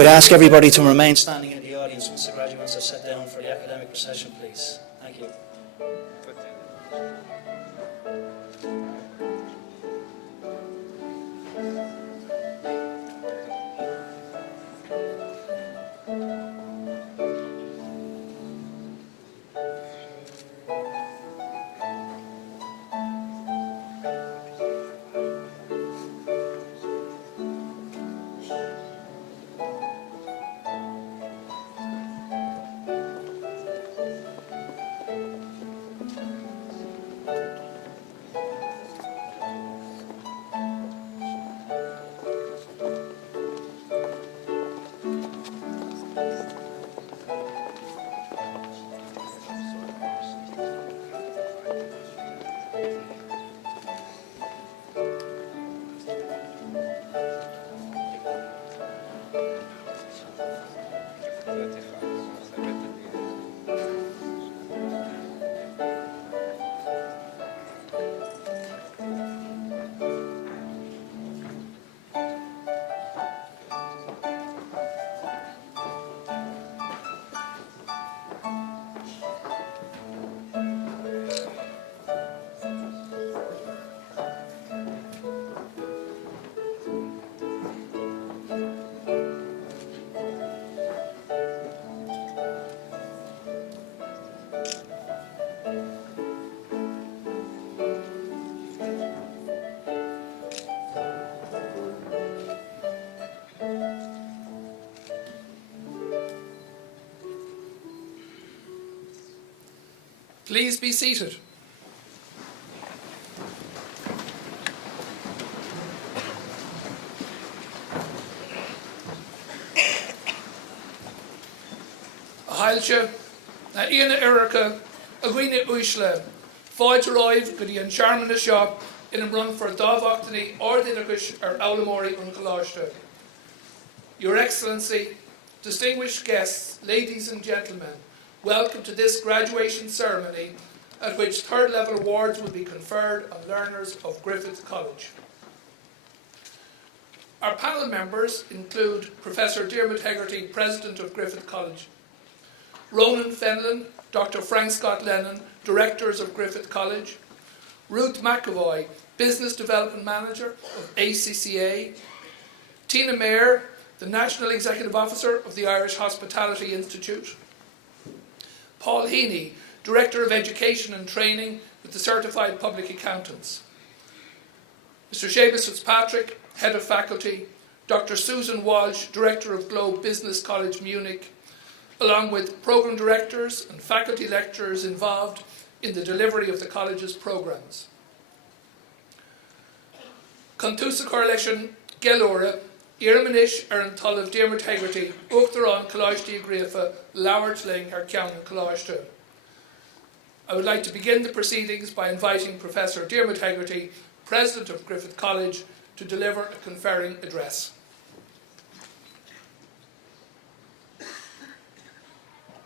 Could I ask everybody to remain standing in the audience once the graduates are set down for the academic procession, please? Thank you. Please be seated. Hailse, na Iana Erica, Aguina Uisle, Foyd arrived good an Sharman shop in a run for Dov Octany or Dinagush or Aulamori Unkalashta. Your Excellency, distinguished guests, ladies and gentlemen, welcome to this graduation ceremony at which third level awards will be conferred on learners of Griffith College. Our panel members include Professor Diarmuid Hegarty, President of Griffith College, Ronan Fenlon, Dr. Frank Scott Lennon, Directors of Griffith College, Ruth McAvoy, Business Development Manager of ACCA, Tina Mayer, the National Executive Officer of the Irish Hospitality Institute, Paul Heaney, Director of Education and Training with the Certified Public Accountants, Mr. Seamus Fitzpatrick, Head of Faculty, Dr. Susan Walsh, Director of Globe Business College Munich, along with programme directors and faculty lecturers involved in the delivery of the college's programmes. Contusa Correlation Gelora, Iramanish an Tullav Diarmuid Hegarty, Uachtaran Collage Griffith, Lowert Ling, Herkian and Collage. I would like to begin the proceedings by inviting Professor Diarmuid Hegarty, President of Griffith College, to deliver a conferring address.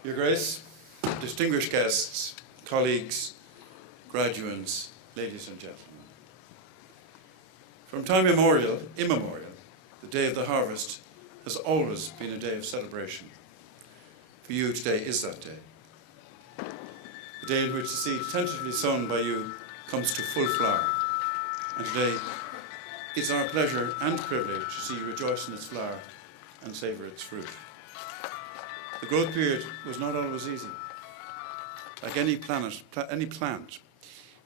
Your Grace, distinguished guests, colleagues, graduates, ladies and gentlemen. From time immemorial, the day of the harvest has always been a day of celebration. For you, today is that day. The day in which the seed tentatively sown by you comes to full flower. And today, it's our pleasure and privilege to see you rejoice in its flower and savour its fruit. The growth period was not always easy. Like any plant,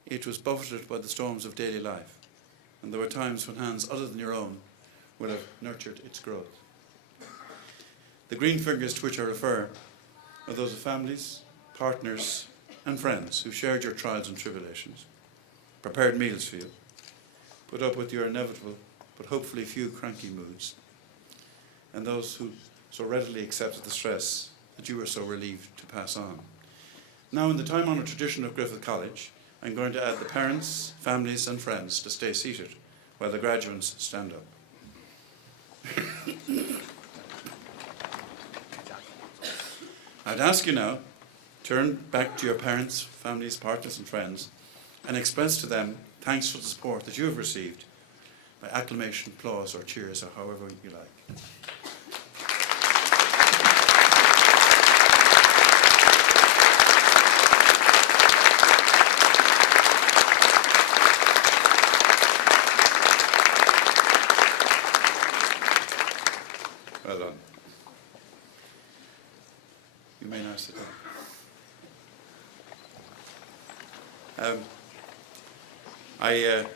it was buffeted by the storms of daily life, and there were times when hands other than your own would have nurtured its growth. The green fingers to which I refer are those of families, partners, and friends who shared your trials and tribulations, prepared meals for you, put up with your inevitable but hopefully few cranky moods, and those who so readily accepted the stress that you were so relieved to pass on. Now, in the time-honoured tradition of Griffith College, I'm going to add the parents, families and friends to stay seated while the graduates stand up. I'd ask you now, turn back to your parents, families, partners and friends and express to them thanks for the support that you have received by acclamation, applause or cheers or however you like. Well done. You may now sit down.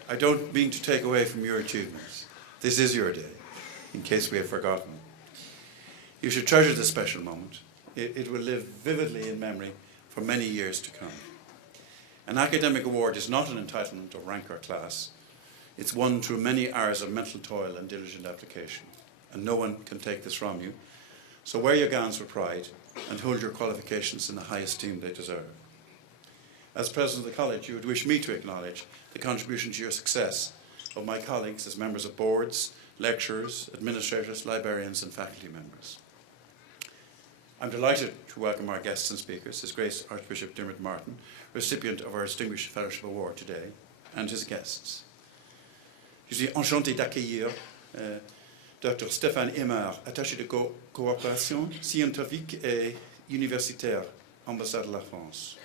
I don't mean to take away from your achievements. This is your day, in case we have forgotten. You should treasure this special moment. It will live vividly in memory for many years to come. An academic award is not an entitlement of rank or class. It's won through many hours of mental toil and diligent application, and no one can take this from you. So wear your gowns with pride and hold your qualifications in the high esteem they deserve. As President of the College, you would wish me to acknowledge the contribution to your success of my colleagues as members of boards, lecturers, administrators, librarians and faculty members. I'm delighted to welcome our guests and speakers, His Grace Archbishop Diarmuid Martin, recipient of our Distinguished Fellowship Award today, and his guests. Je suis enchanté d'accueillir Dr. Stéphane Aimard, attaché de coopération scientifique et universitaire, ambassade de la France,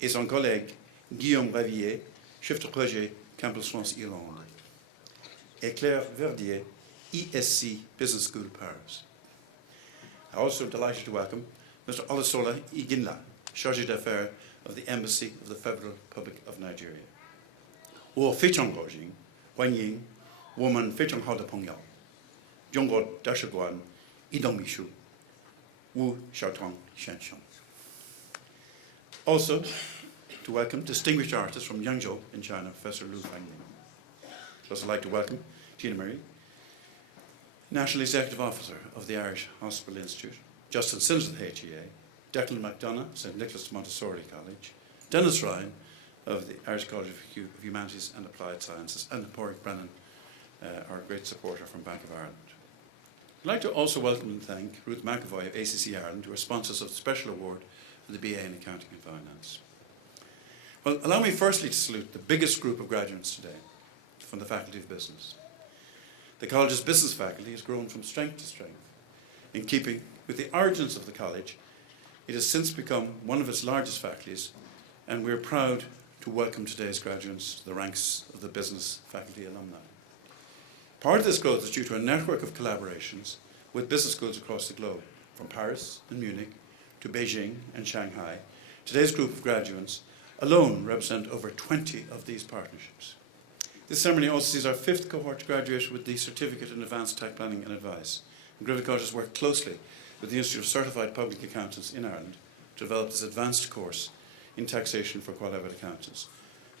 et son collègue Guillaume Ravier, chef de projet Campus France Irlande, et Claire Verdier, ESC Business School Paris. I'm also delighted to welcome Mr. Olusola Iginla, Chargé d'Affaires of the Embassy of the Federal Republic of Nigeria. O Fichong Gojing, Wanying, Woman Fichong Hadapongyao, Jongo Dashagwan, Idomishu, Wu Xiaotong Shenshong. Also, to welcome distinguished artist from Yangzhou in China, Professor Lu Fangling. I'd also like to welcome Tina Murray, National Executive Officer of the Irish Hospital Institute, Justin Sims of the HEA, Declan McDonough, St Nicholas Montessori College, Dennis Ryan of the Irish College of Humanities and Applied Sciences, and Porrick Brennan, our great supporter from Bank of Ireland. I'd like to also welcome and thank Ruth McAvoy of ACC Ireland, who are sponsors of the Special Award for the BA in Accounting and Finance. Well, allow me firstly to salute the biggest group of graduates today from the Faculty of Business. The college's business faculty has grown from strength to strength. In keeping with the origins of the college, it has since become one of its largest faculties, and we're proud to welcome today's graduates to the ranks of the business faculty alumni. Part of this growth is due to a network of collaborations with business schools across the globe, from Paris and Munich to Beijing and Shanghai. Today's group of graduates alone represent over 20 of these partnerships. This ceremony also sees our 5th cohort graduate with the Certificate in Advanced Tax Planning and Advice. And Griffith College has worked closely with the Institute of Certified Public Accountants in Ireland to develop this advanced course in taxation for qualified accountants.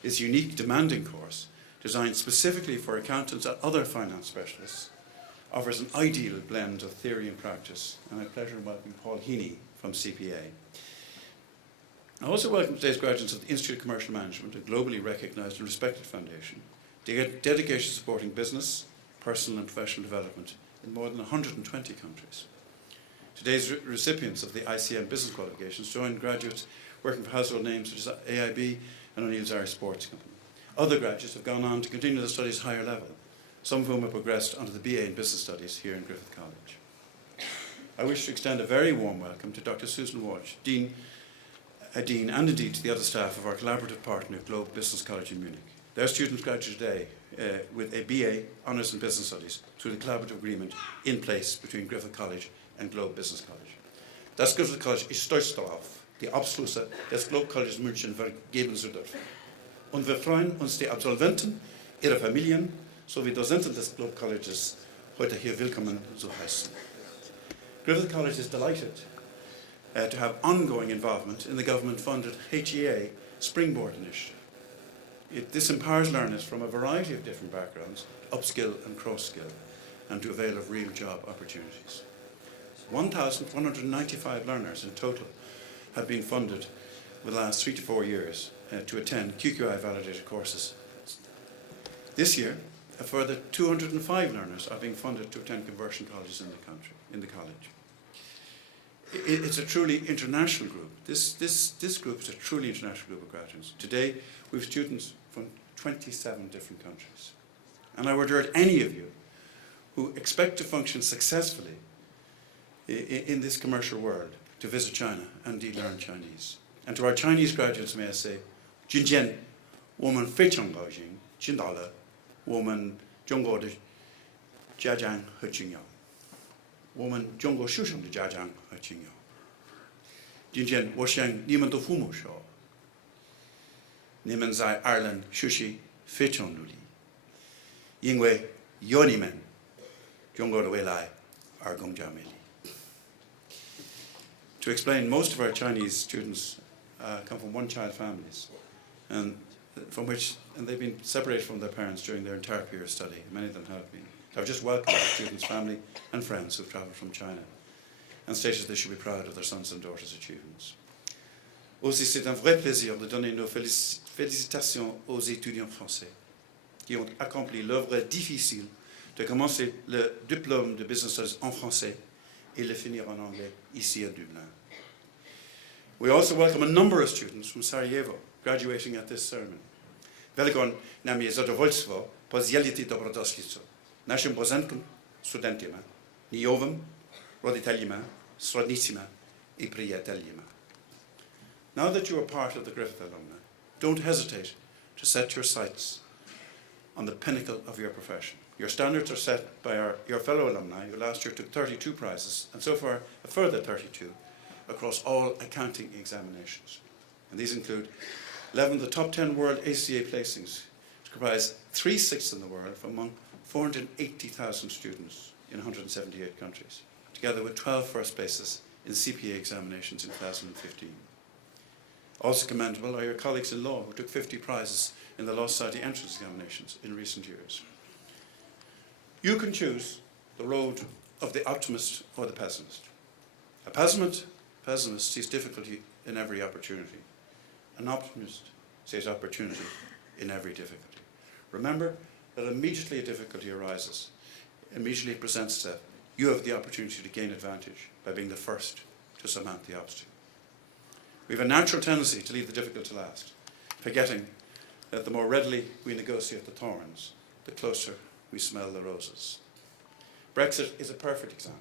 This unique, demanding course, designed specifically for accountants and other finance specialists, offers an ideal blend of theory and practice, and I have pleasure in welcoming Paul Heaney from CPA. I also welcome today's graduates of the Institute of Commercial Management, a globally recognised and respected foundation, dedicated to supporting business, personal and professional development in more than 120 countries. Today's recipients of the ICM business qualifications join graduates working for household names such as AIB and O'Neill's Irish Sports Company. Other graduates have gone on to continue their studies at a higher level, some of whom have progressed onto the BA in Business Studies here in Griffith College. I wish to extend a very warm welcome to Dr. Susan Walsh, Dean, and indeed to the other staff of our collaborative partner, Globe Business College in Munich. Their students graduate today with a BA Honours in Business Studies through the collaborative agreement in place between Griffith College and Globe Business College. Das Griffith College ist stolz darauf, die Abschlüsse des Globe Colleges München vergeben zu dürfen. Und wir freuen uns, die Absolventen, ihre Familien sowie Dozenten des Globe Colleges heute hier willkommen zu heißen. Griffith College is delighted to have ongoing involvement in the government-funded HEA Springboard Initiative. This empowers learners from a variety of different backgrounds to upskill and cross-skill and to avail of real job opportunities. 1,195 learners in total have been funded over the last 3 to 4 years to attend QQI-validated courses. This year, a further 205 learners are being funded to attend conversion colleges in the college. It's a truly international group. This group is a truly international group of graduates. Today, we have students from 27 different countries. And I would urge any of you who expect to function successfully in this commercial world to visit China and indeed learn Chinese. And to our Chinese graduates, may I say, 今天我们非常高兴见到了我们中国的家长和亲友，我们中国学生的家长和亲友。今天我向你们的父母说，你们在爱尔兰学习非常努力，因为有你们，中国的未来而更加美丽。To explain, most of our Chinese students come from one-child families, and they've been separated from their parents during their entire period of study. Many of them have been. I've just welcomed the students' family and friends who've travelled from China, and stated they should be proud of their sons and daughters' achievements. Aussi, c'est un vrai plaisir de donner nos félicitations aux étudiants français qui ont accompli l'œuvre difficile de commencer le diplôme de Business Studies en français et le finir en anglais ici à Dublin. We also welcome a number of students from Sarajevo graduating at this ceremony. Veliko nam je zadovoljstvo pozdjeliti dobrodošlicu našim bosankim studentima, njihovim roditeljima, srodnicima I prijateljima. Now that you are part of the Griffith alumni, don't hesitate to set your sights on the pinnacle of your profession. Your standards are set by your fellow alumni who last year took 32 prizes, and so far a further 32 across all accounting examinations. And these include 11 of the top 10 world ACA placings, which comprise 3/6 in the world from among 480,000 students in 178 countries, together with 12 first places in CPA examinations in 2015. Also commendable are your colleagues in law who took 50 prizes in the Law Society entrance examinations in recent years. You can choose the road of the optimist or the pessimist. A pessimist sees difficulty in every opportunity. An optimist sees opportunity in every difficulty. Remember that immediately a difficulty arises, immediately it presents itself, you have the opportunity to gain advantage by being the first to surmount the obstacle. We have a natural tendency to leave the difficult to last, forgetting that the more readily we negotiate the thorns, the closer we smell the roses. Brexit is a perfect example.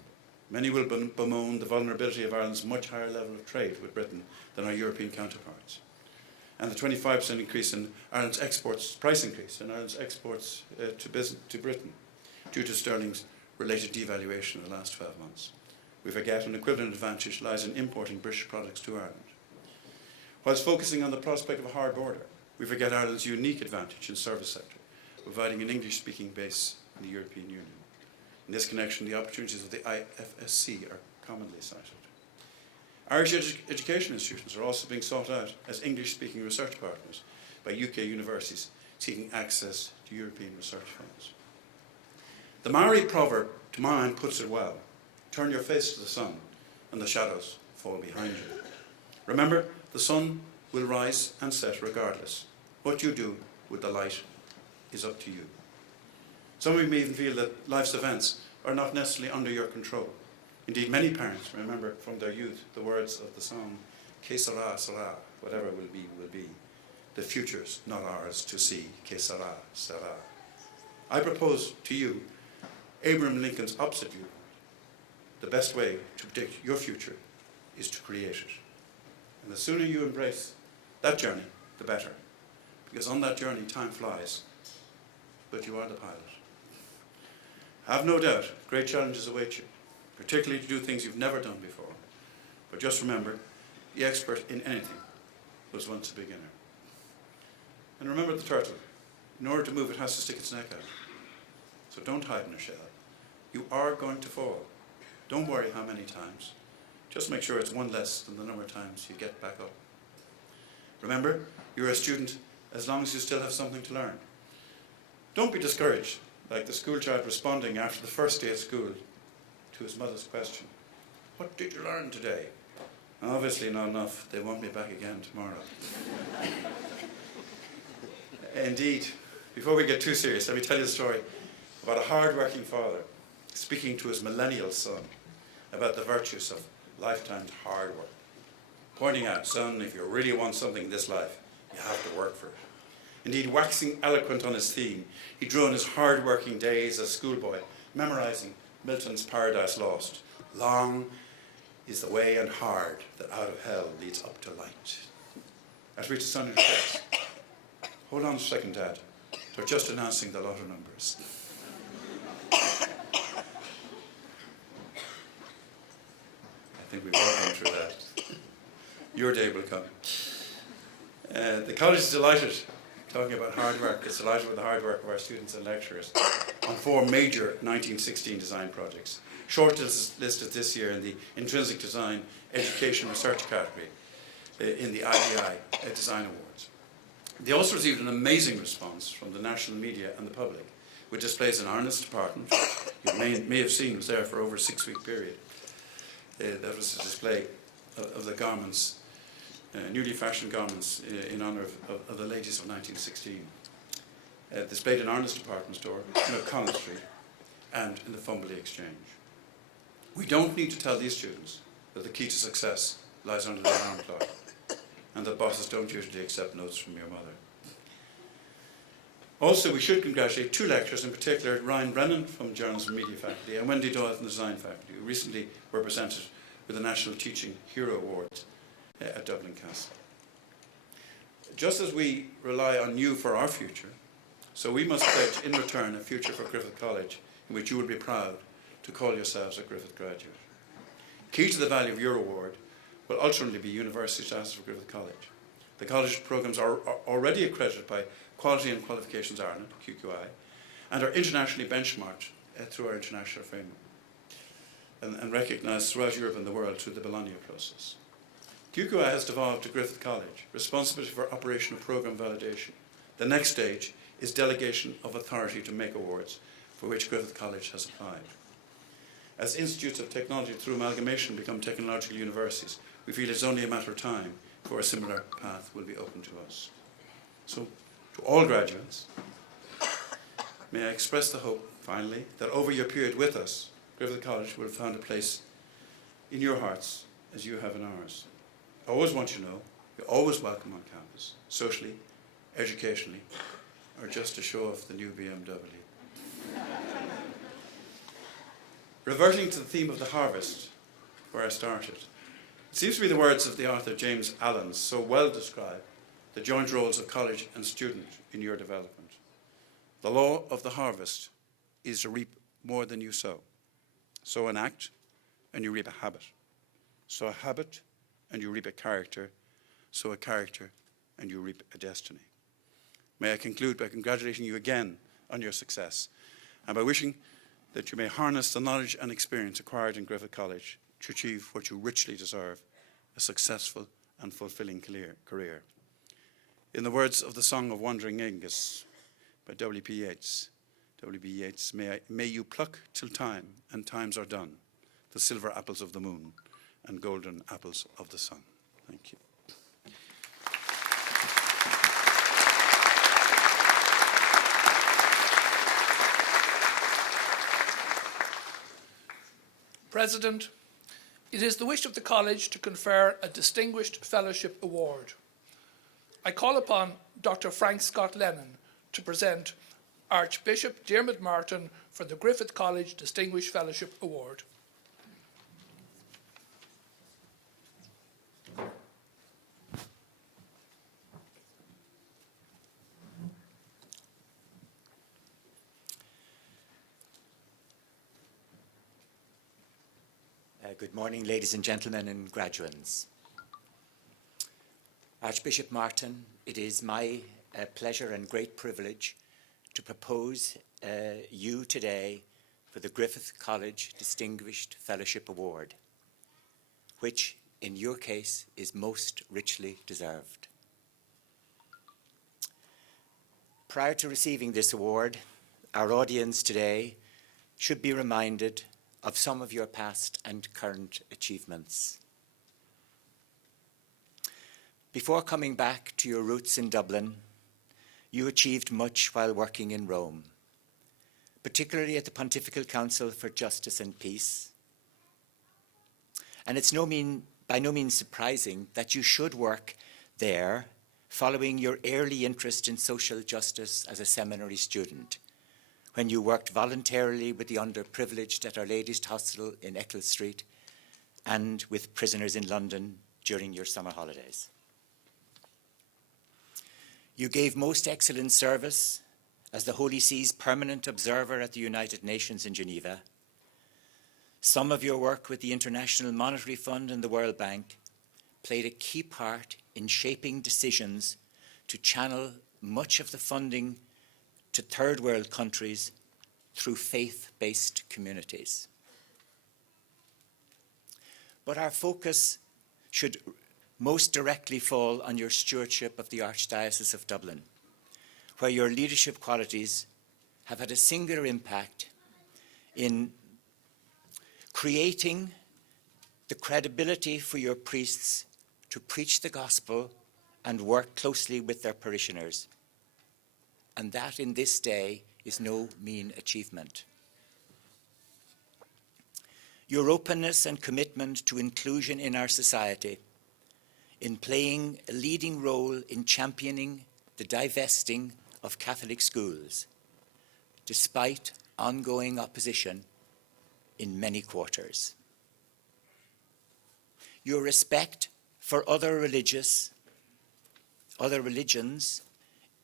Many will bemoan the vulnerability of Ireland's much higher level of trade with Britain than our European counterparts, and the 25% increase in Ireland's exports, price increase in Ireland's exports to Britain due to sterling's related devaluation in the last 12 months. We forget an equivalent advantage lies in importing British products to Ireland. Whilst focusing on the prospect of a hard border, we forget Ireland's unique advantage in the service sector, providing an English-speaking base in the European Union. In this connection, the opportunities of the IFSC are commonly cited. Irish education institutions are also being sought out as English-speaking research partners by UK universities seeking access to European research funds. The Maori proverb, to my mind, puts it well: turn your face to the sun and the shadows fall behind you. Remember, the sun will rise and set regardless. What you do with the light is up to you. Some of you may even feel that life's events are not necessarily under your control. Indeed, many parents remember from their youth the words of the song, "Que sera, sera," whatever will be, will be. The future's not ours to see, que sera, sera. I propose to you Abraham Lincoln's opposite view. The best way to predict your future is to create it. And the sooner you embrace that journey, the better. Because on that journey, time flies, but you are the pilot. Have no doubt, great challenges await you, particularly to do things you've never done before. But just remember, the expert in anything was once a beginner. And remember the turtle. In order to move, it has to stick its neck out. So don't hide in a shell. You are going to fall. Don't worry how many times. Just make sure it's one less than the number of times you get back up. Remember, you're a student as long as you still have something to learn. Don't be discouraged, like the schoolchild responding after the first day at school to his mother's question, "What did you learn today?" Obviously not enough. They want me back again tomorrow. Indeed, before we get too serious, let me tell you a story about a hard-working father speaking to his millennial son about the virtues of lifetime hard work, pointing out, "Son, if you really want something in this life, you have to work for it." Indeed, waxing eloquent on his theme, he drew on his hard-working days as a schoolboy, memorizing Milton's Paradise Lost. "Long is the way and hard that out of hell leads up to light." As Rita Sonny reflects, hold on a second, Dad. They're just announcing the lotto numbers. I think we've all gone through that. Your day will come. The college is delighted, talking about hard work, it's delighted with the hard work of our students and lecturers on 4 major 1916 design projects, shortlisted this year in the Intrinsic Design Education Research category in the IDI Design Awards. They also received an amazing response from the national media and the public, with displays in Arness Department, you may have seen was there for over a 6-week period. That was a display of the garments, newly fashioned garments in honour of the ladies of 1916. Displayed in Arness Department Store, in O'Connell Street, and in the Fumbly Exchange. We don't need to tell these students that the key to success lies under the alarm clock, and that bosses don't usually accept notes from your mother. Also, we should congratulate 2 lecturers, in particular Ryan Brennan from the Journalism and Media Faculty and Wendy Doyle from the Design Faculty, who recently were presented with the National Teaching Hero Awards at Dublin Castle. Just as we rely on you for our future, so we must pledge in return a future for Griffith College in which you will be proud to call yourselves a Griffith graduate. Key to the value of your award will ultimately be university status for Griffith College. The college programmes are already accredited by Quality and Qualifications Ireland, QQI, and are internationally benchmarked through our international framework and recognised throughout Europe and the world through the Bologna process. QQI has devolved to Griffith College, responsibility for operational programme validation. The next stage is delegation of authority to make awards, for which Griffith College has applied. As institutes of technology through amalgamation become technological universities, we feel it's only a matter of time before a similar path will be open to us. So, to all graduates, may I express the hope, finally, that over your period with us, Griffith College will have found a place in your hearts as you have in ours. I always want you to know, you're always welcome on campus, socially, educationally, or just to show off the new BMW. Reverting to the theme of the harvest, where I started, it seems to be the words of the author James Allen so well describe the joint roles of college and student in your development. The law of the harvest is to reap more than you sow. Sow an act, and you reap a habit. Sow a habit, and you reap a character. Sow a character, and you reap a destiny. May I conclude by congratulating you again on your success, and by wishing that you may harness the knowledge and experience acquired in Griffith College to achieve what you richly deserve, a successful and fulfilling career. In the words of the Song of Wandering Aengus by W.B. Yeats, may you pluck till time and times are done, the silver apples of the moon and golden apples of the sun. Thank you. President, it is the wish of the College to confer a Distinguished Fellowship Award. I call upon Dr. Frank Scott Lennon to present Archbishop Diarmuid Martin for the Griffith College Distinguished Fellowship Award. Good morning, ladies and gentlemen and graduates. Archbishop Martin, it is my pleasure and great privilege to propose you today for the Griffith College Distinguished Fellowship Award, which in your case is most richly deserved. Prior to receiving this award, our audience today should be reminded of some of your past and current achievements. Before coming back to your roots in Dublin, you achieved much while working in Rome, particularly at the Pontifical Council for Justice and Peace. And it's by no means surprising that you should work there following your early interest in social justice as a seminary student, when you worked voluntarily with the underprivileged at Our Lady's Hospital in Eccles Street and with prisoners in London during your summer holidays. You gave most excellent service as the Holy See's permanent observer at the United Nations in Geneva. Some of your work with the International Monetary Fund and the World Bank played a key part in shaping decisions to channel much of the funding to third world countries through faith-based communities. But our focus should most directly fall on your stewardship of the Archdiocese of Dublin, where your leadership qualities have had a singular impact in creating the credibility for your priests to preach the gospel and work closely with their parishioners. And that in this day is no mean achievement. Your openness and commitment to inclusion in our society, in playing a leading role in championing the divesting of Catholic schools, despite ongoing opposition in many quarters. Your respect for other religions,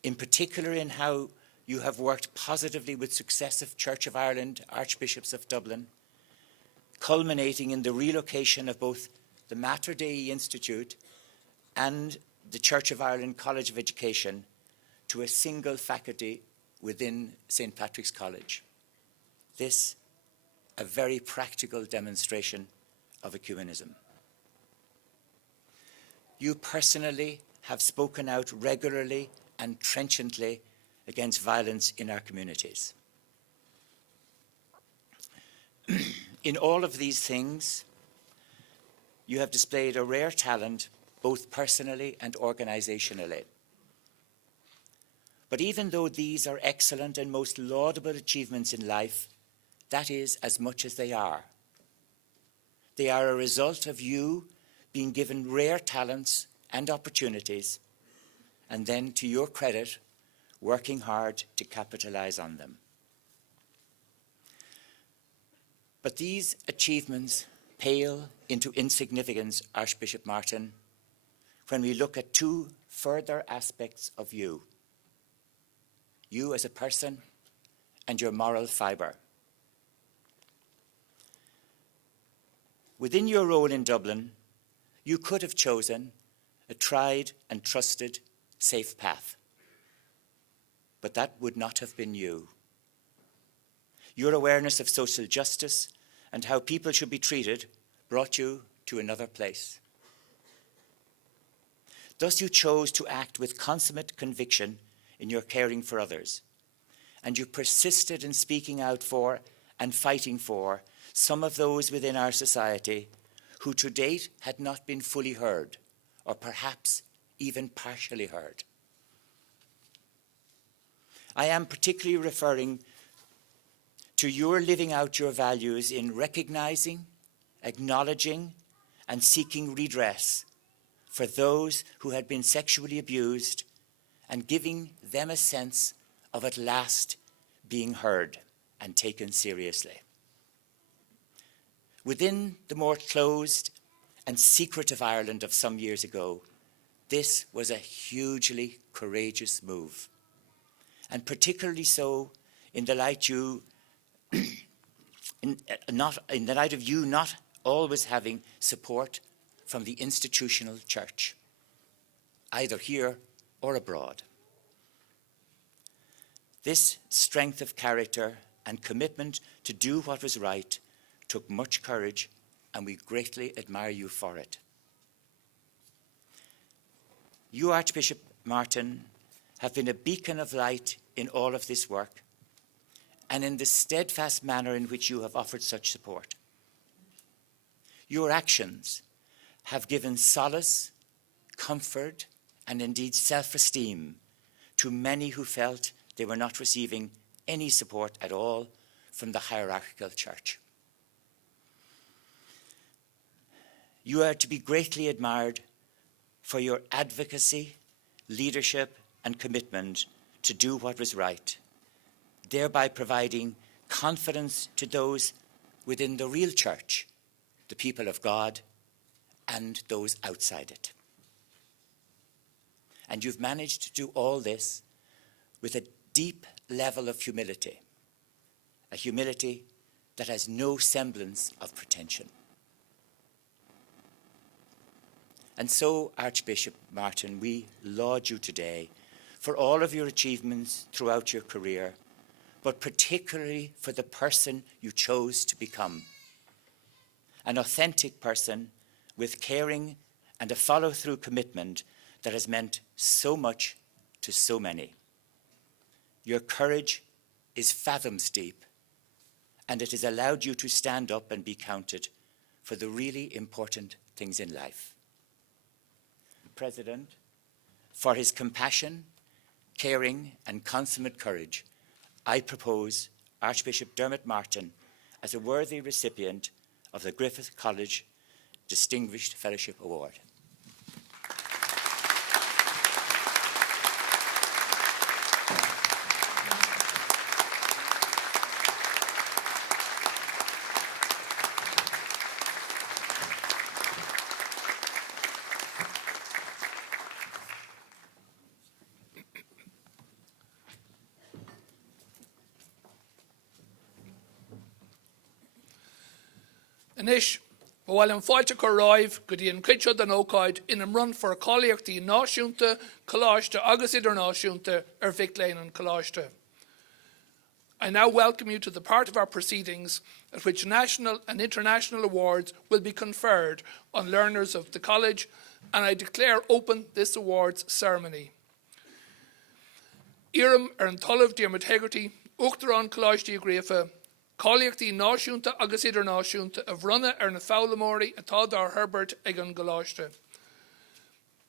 in particular in how you have worked positively with successive Church of Ireland Archbishops of Dublin, culminating in the relocation of both the Mater Dei Institute and the Church of Ireland College of Education to a single faculty within St. Patrick's College. This, a very practical demonstration of ecumenism. you personally have spoken out regularly and trenchantly against violence in our communities. In all of these things, you have displayed a rare talent, both personally and organisationally. But even though these are excellent and most laudable achievements in life, that is as much as they are. They are a result of you being given rare talents and opportunities, and then, to your credit, working hard to capitalise on them. But these achievements pale into insignificance, Archbishop Martin, when we look at two further aspects of you. You as a person and your moral fibre. Within your role in Dublin, you could have chosen a tried and trusted safe path. But that would not have been you. Your awareness of social justice and how people should be treated brought you to another place. Thus you chose to act with consummate conviction in your caring for others, and you persisted in speaking out for and fighting for some of those within our society who to date had not been fully heard, or perhaps even partially heard. I am particularly referring to your living out your values in recognising, acknowledging, and seeking redress for those who had been sexually abused, and giving them a sense of at last being heard and taken seriously. Within the more closed and secretive Ireland of some years ago, this was a hugely courageous move, and particularly so in the light of you not always having support from the institutional church, either here or abroad. This strength of character and commitment to do what was right took much courage, and we greatly admire you for it. You, Archbishop Martin, have been a beacon of light in all of this work, and in the steadfast manner in which you have offered such support. Your actions have given solace, comfort, and indeed self-esteem to many who felt they were not receiving any support at all from the hierarchical church. You are to be greatly admired for your advocacy, leadership, and commitment to do what was right, thereby providing confidence to those within the real church, the people of God, and those outside it. And you've managed to do all this with a deep level of humility, a humility that has no semblance of pretension. And so, Archbishop Martin, we laud you today for all of your achievements throughout your career, but particularly for the person you chose to become. An authentic person with caring and a follow-through commitment that has meant so much to so many. Your courage is fathoms deep, and it has allowed you to stand up and be counted for the really important things in life. President, for his compassion, caring, and consummate courage, I propose Archbishop Dermot Martin as a worthy recipient of the Griffith College Distinguished Fellowship Award. Anish, bhfuil an fáilte go ráibh go dtí an cuid den ócáid ina run for cáilíochtaí náisiúnta, coláiste agus idirnáisiúnta Vic Lane and coláiste. I now welcome you to the part of our proceedings at which national and international awards will be conferred on learners of the college and I declare open this awards ceremony. Iram an talamh Diarmaid Hegarty, Uachtar an Coláiste Griafha, Cáiliachtaí náisiúnta agus idirnáisiúnta a bhrunna na fálamóirí atá dar Herbert ag an Coláiste.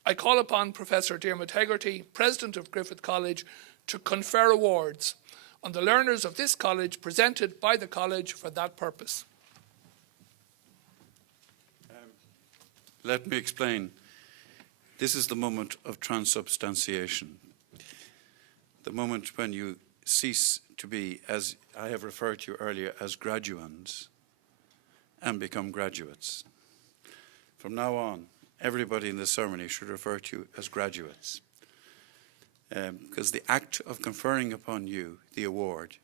I call upon Professor Diarmaid Hegarty, President of Griffith College, to confer awards on the learners of this college presented by the college for that purpose. Let me explain. This is the moment of transubstantiation, the moment when you cease to be, as I have referred to you earlier, as graduands and become graduates. From now on, everybody in the ceremony should refer to you as graduates, because the act of conferring upon you the award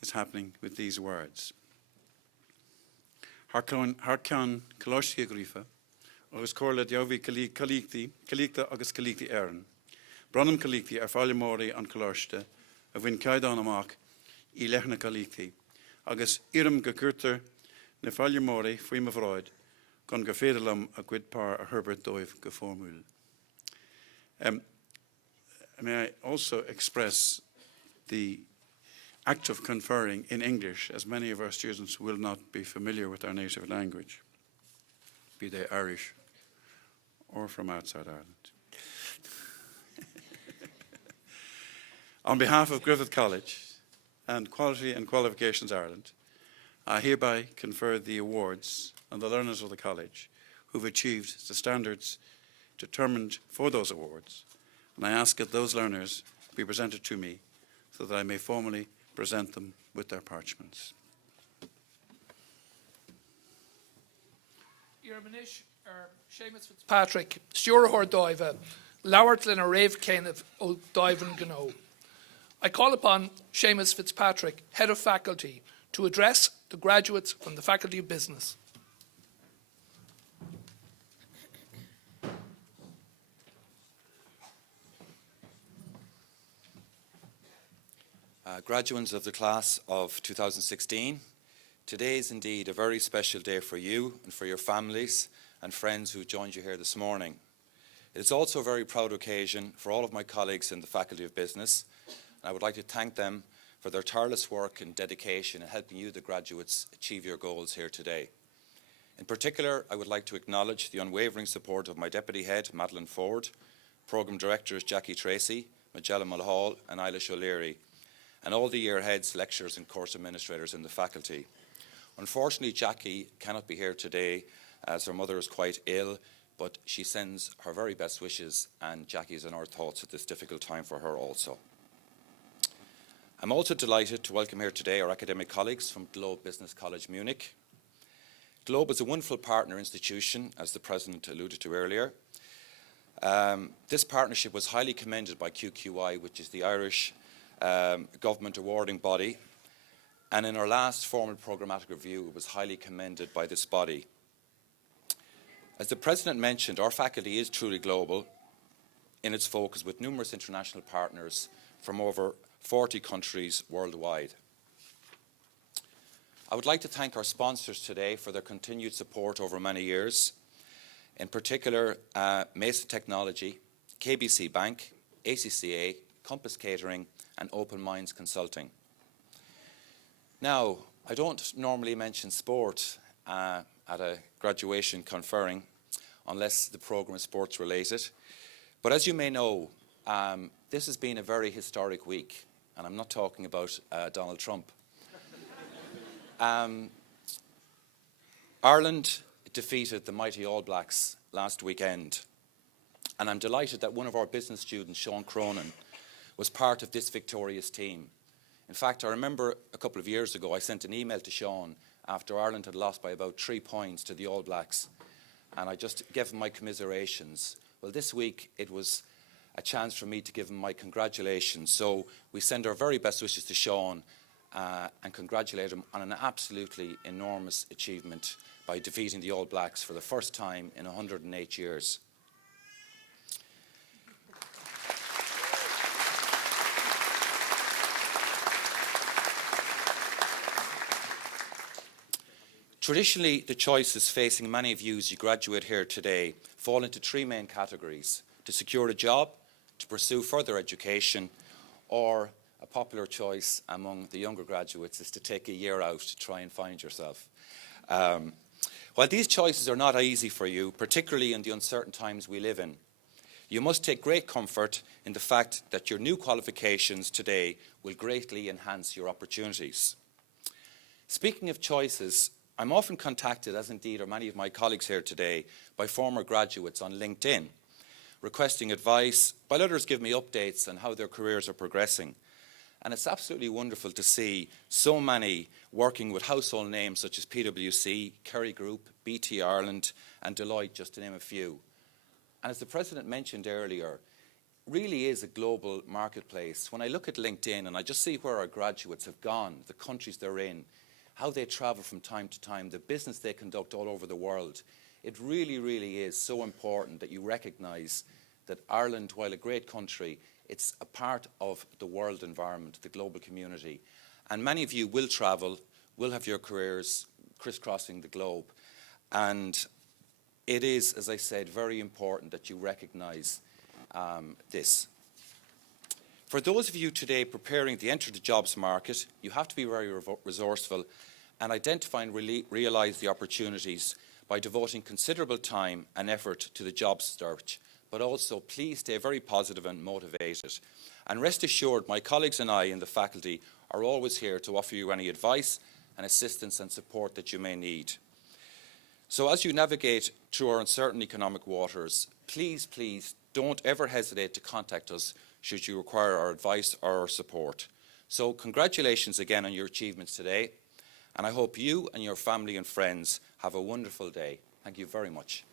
is happening with these words. Harcan Coláiste Griafha, agus cóirla deabhí Calíachta agus Calíachtaí Éireann. Bronnam Calíachtaí fáilimóirí an Coláiste a bhain caighdeán amach í leithna Calíachtaí, agus iarm go cuirtear na fáilimóirí faoi mo bhráid gon go féidirlam a gcuidpár a Herbert Dóibh go fórmúil. May I also express the act of conferring in English, as many of our students will not be familiar with our native language, be they Irish or from outside Ireland. On behalf of Griffith College and Quality and Qualifications Ireland, I hereby confer the awards on the learners of the college who've achieved the standards determined for those awards, and I ask that those learners be presented to me so that I may formally present them with their parchments. Iarmanish Seamus Fitzpatrick, Stewart Dóibh, Lauert Lena Rave Kenneth O Dóibh Gno. I call upon Seamus Fitzpatrick, Head of Faculty, to address the graduates from the Faculty of Business. Graduates of the class of 2016, today is indeed a very special day for you and for your families and friends who joined you here this morning. It is also a very proud occasion for all of my colleagues in the Faculty of Business, and I would like to thank them for their tireless work and dedication in helping you, the graduates, achieve your goals here today. In particular, I would like to acknowledge the unwavering support of my Deputy Head, Madeleine Ford, Programme Directors Jackie Tracy, Magella Mulhall and Eilish O'Leary, and all the year heads, lecturers and course administrators in the faculty. Unfortunately, Jackie cannot be here today as her mother is quite ill, but she sends her very best wishes, and Jackie is in our thoughts at this difficult time for her also. I'm also delighted to welcome here today our academic colleagues from Globe Business College Munich. Globe is a wonderful partner institution, as the President alluded to earlier. This partnership was highly commended by QQI, which is the Irish government awarding body, and in our last formal programmatic review it was highly commended by this body. As the President mentioned, our faculty is truly global in its focus, with numerous international partners from over 40 countries worldwide. I would like to thank our sponsors today for their continued support over many years, in particular Mesa Technology, KBC Bank, ACCA, Compass Catering and Open Minds Consulting. Now, I don't normally mention sport at a graduation conferring unless the programme is sports related, but as you may know, this has been a very historic week, and I'm not talking about Donald Trump. Ireland defeated the mighty All Blacks last weekend, and I'm delighted that one of our business students, Sean Cronin, was part of this victorious team. In fact, I remember a couple of years ago I sent an email to Sean after Ireland had lost by about 3 points to the All Blacks, and I just gave him my commiserations. Well, this week it was a chance for me to give him my congratulations, so we send our very best wishes to Sean and congratulate him on an absolutely enormous achievement by defeating the All Blacks for the first time in 108 years. Traditionally, the choices facing many of you as you graduate here today fall into three main categories: to secure a job, to pursue further education, or a popular choice among the younger graduates is to take a year out to try and find yourself. While these choices are not easy for you, particularly in the uncertain times we live in, you must take great comfort in the fact that your new qualifications today will greatly enhance your opportunities. Speaking of choices, I'm often contacted, as indeed are many of my colleagues here today, by former graduates on LinkedIn, requesting advice, while others give me updates on how their careers are progressing. And it's absolutely wonderful to see so many working with household names such as PwC, Kerry Group, BT Ireland, and Deloitte, just to name a few. And as the President mentioned earlier, really is a global marketplace. When I look at LinkedIn and I just see where our graduates have gone, the countries they're in, how they travel from time to time, the business they conduct all over the world, it really, really is so important that you recognise that Ireland, while a great country, it's a part of the world environment, the global community. And many of you will travel, will have your careers crisscrossing the globe. And it is, as I said, very important that you recognise this. For those of you today preparing to enter the jobs market, you have to be very resourceful and identify and realise the opportunities by devoting considerable time and effort to the job search. But also, please stay very positive and motivated. And rest assured, my colleagues and I in the faculty are always here to offer you any advice and assistance and support that you may need. So as you navigate through our uncertain economic waters, please, please don't ever hesitate to contact us should you require our advice or our support. So congratulations again on your achievements today, and I hope you and your family and friends have a wonderful day. Thank you very much.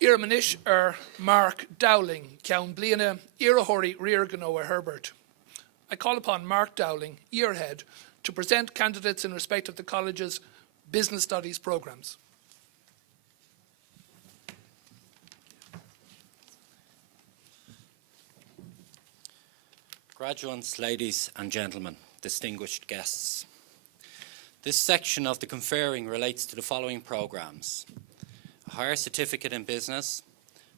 Iramanish Mark Dowling, Ceann Bliana, Irahori Riorganoa Herbert. I call upon Mark Dowling, Yearhead, to present candidates in respect of the college's business studies programmes. Graduates, ladies and gentlemen, distinguished guests. This section of the conferring relates to the following programmes: a higher certificate in business,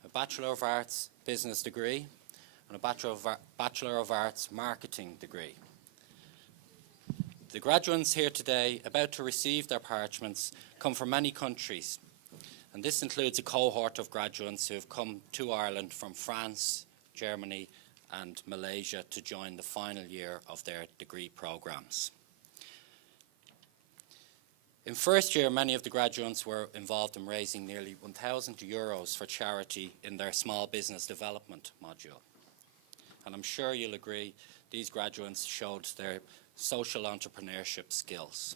a Bachelor of Arts business degree, and a Bachelor of Arts marketing degree. The graduates here today about to receive their parchments come from many countries, and this includes a cohort of graduates who have come to Ireland from France, Germany and Malaysia to join the final year of their degree programmes. In first year, many of the graduates were involved in raising nearly €1,000 for charity in their small business development module. And I'm sure you'll agree these graduates showed their social entrepreneurship skills.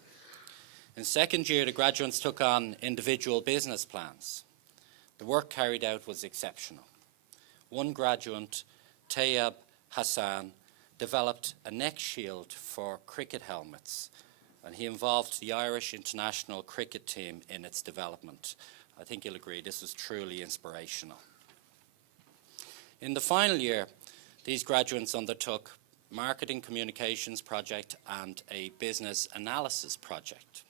In second year, the graduates took on individual business plans. The work carried out was exceptional. One graduate, Tayyab Hassan, developed a neck shield for cricket helmets, and he involved the Irish international cricket team in its development. I think you'll agree this was truly inspirational. In the final year, these graduates undertook marketing communications project and a business analysis project.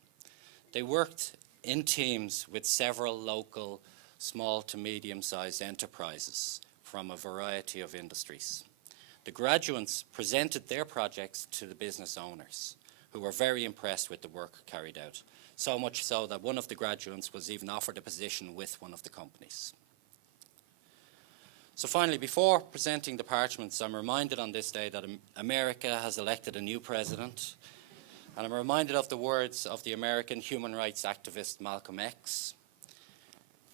They worked in teams with several local small to medium-sized enterprises from a variety of industries. The graduates presented their projects to the business owners, who were very impressed with the work carried out, so much so that one of the graduates was even offered a position with one of the companies. So finally, before presenting the parchments, I'm reminded on this day that America has elected a new president, and I'm reminded of the words of the American human rights activist Malcolm X.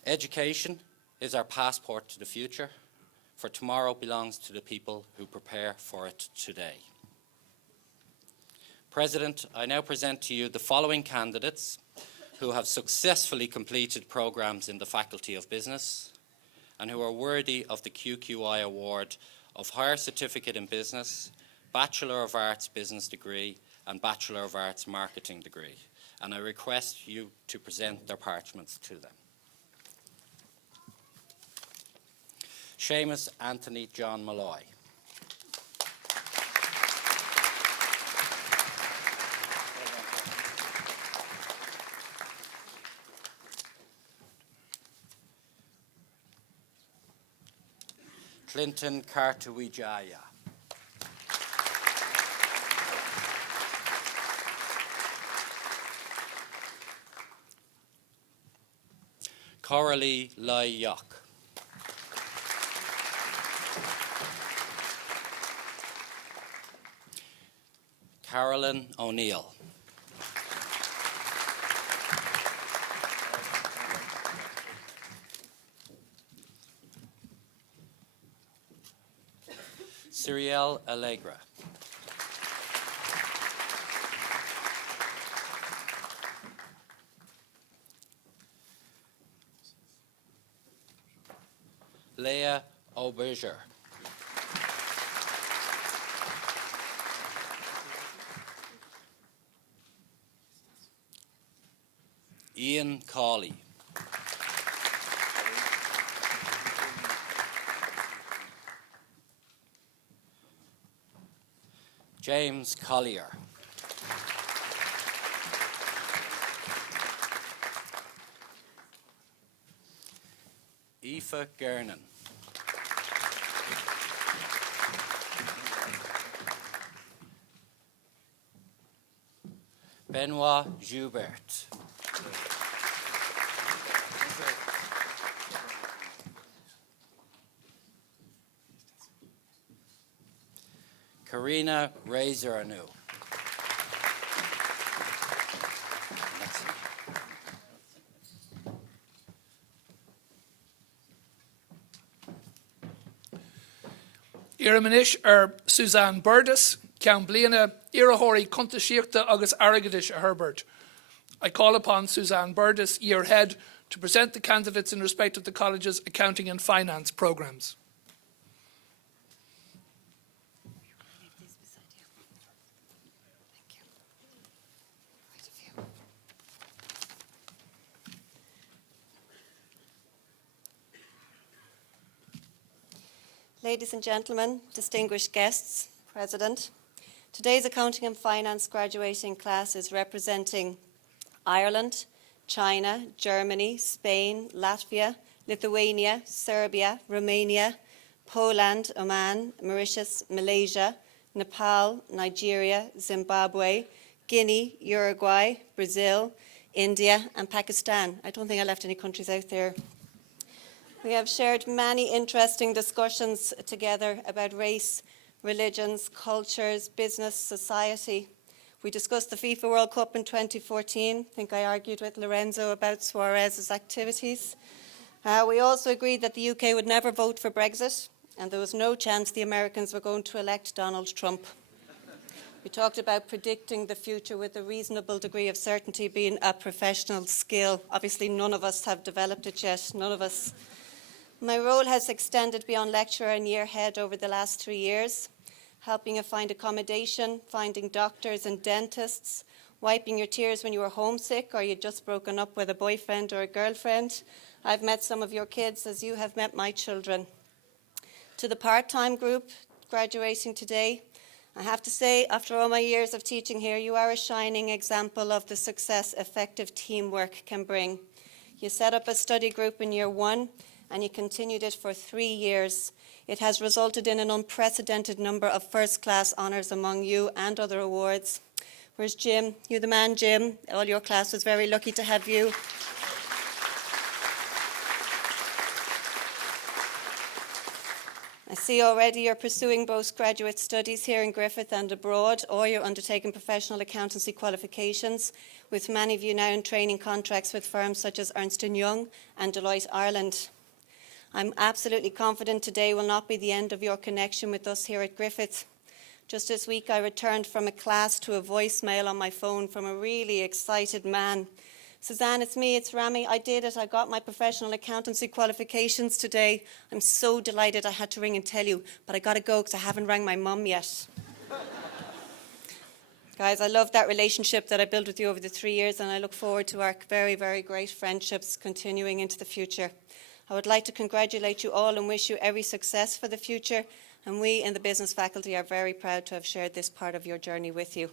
Education is our passport to the future, for tomorrow belongs to the people who prepare for it today. President, I now present to you the following candidates who have successfully completed programs in the Faculty of Business and who are worthy of the QQI Award of Higher Certificate in Business, Bachelor of Arts Business degree and Bachelor of Arts Marketing degree. And I request you to present their parchments to them. Seamus Anthony John Malloy. Clinton Kartawijaya. Coralie Lai Yok. Carolyn O'Neill. Cyril Allegra. Leah Auberger. Ian Cawley. James Collier. Aoife Gernan. Benoit Joubert. Karina Razoranu. Iramanish Suzanne Burdis, Ceann Bliana, Irahori Contashiachta agus Aragadish Herbert. I call upon Suzanne Burdis, year head, to present the candidates in respect of the college's accounting and finance programmes. Ladies and gentlemen, distinguished guests, President, today's Accounting and Finance graduating class is representing Ireland, China, Germany, Spain, Latvia, Lithuania, Serbia, Romania, Poland, Oman, Mauritius, Malaysia, Nepal, Nigeria, Zimbabwe, Guinea, Uruguay, Brazil, India and Pakistan. I don't think I left any countries out there. We have shared many interesting discussions together about race, religions, cultures, business, society. We discussed the FIFA World Cup in 2014. I think I argued with Lorenzo about Suarez's activities. We also agreed that the UK would never vote for Brexit, and there was no chance the Americans were going to elect Donald Trump. We talked about predicting the future with a reasonable degree of certainty being a professional skill. Obviously, none of us have developed it yet, none of us. My role has extended beyond lecturer and year head over the last 3 years, helping you find accommodation, finding doctors and dentists, wiping your tears when you were homesick or you'd just broken up with a boyfriend or a girlfriend. I've met some of your kids as you have met my children. To the part-time group graduating today, I have to say, after all my years of teaching here, you are a shining example of the success effective teamwork can bring. You set up a study group in year 1 and you continued it for 3 years. It has resulted in an unprecedented number of first-class honours among you and other awards. Where's Jim? You're the man, Jim. All your class was very lucky to have you. I see already you're pursuing postgraduate studies here in Griffith and abroad, or you're undertaking professional accountancy qualifications, with many of you now in training contracts with firms such as Ernst & Young and Deloitte Ireland. I'm absolutely confident today will not be the end of your connection with us here at Griffith. Just this week I returned from a class to a voicemail on my phone from a really excited man. Suzanne, it's me, it's Rami. I did it. I got my professional accountancy qualifications today. I'm so delighted I had to ring and tell you, but I got to go because I haven't rang my mum yet. Guys, I love that relationship that I built with you over the 3 years, and I look forward to our very, very great friendships continuing into the future. I would like to congratulate you all and wish you every success for the future, and we in the business faculty are very proud to have shared this part of your journey with you.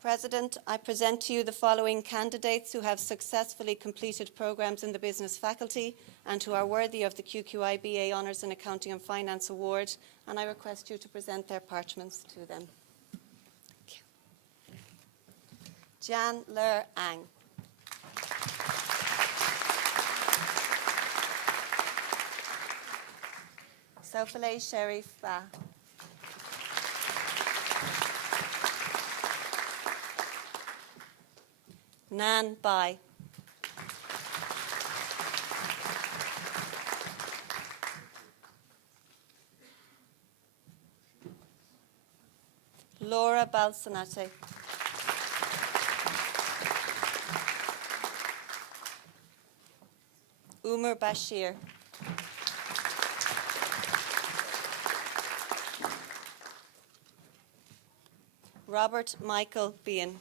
President, I present to you the following candidates who have successfully completed programmes in the business faculty and who are worthy of the QQI BA Honours in Accounting and Finance Award, and I request you to present their parchments to them. Thank you. Jan Ler Ang. Sofale Sharif Ba. Nan Bai. Laura Balsanate. Umar Bashir. Robert Michael Bean.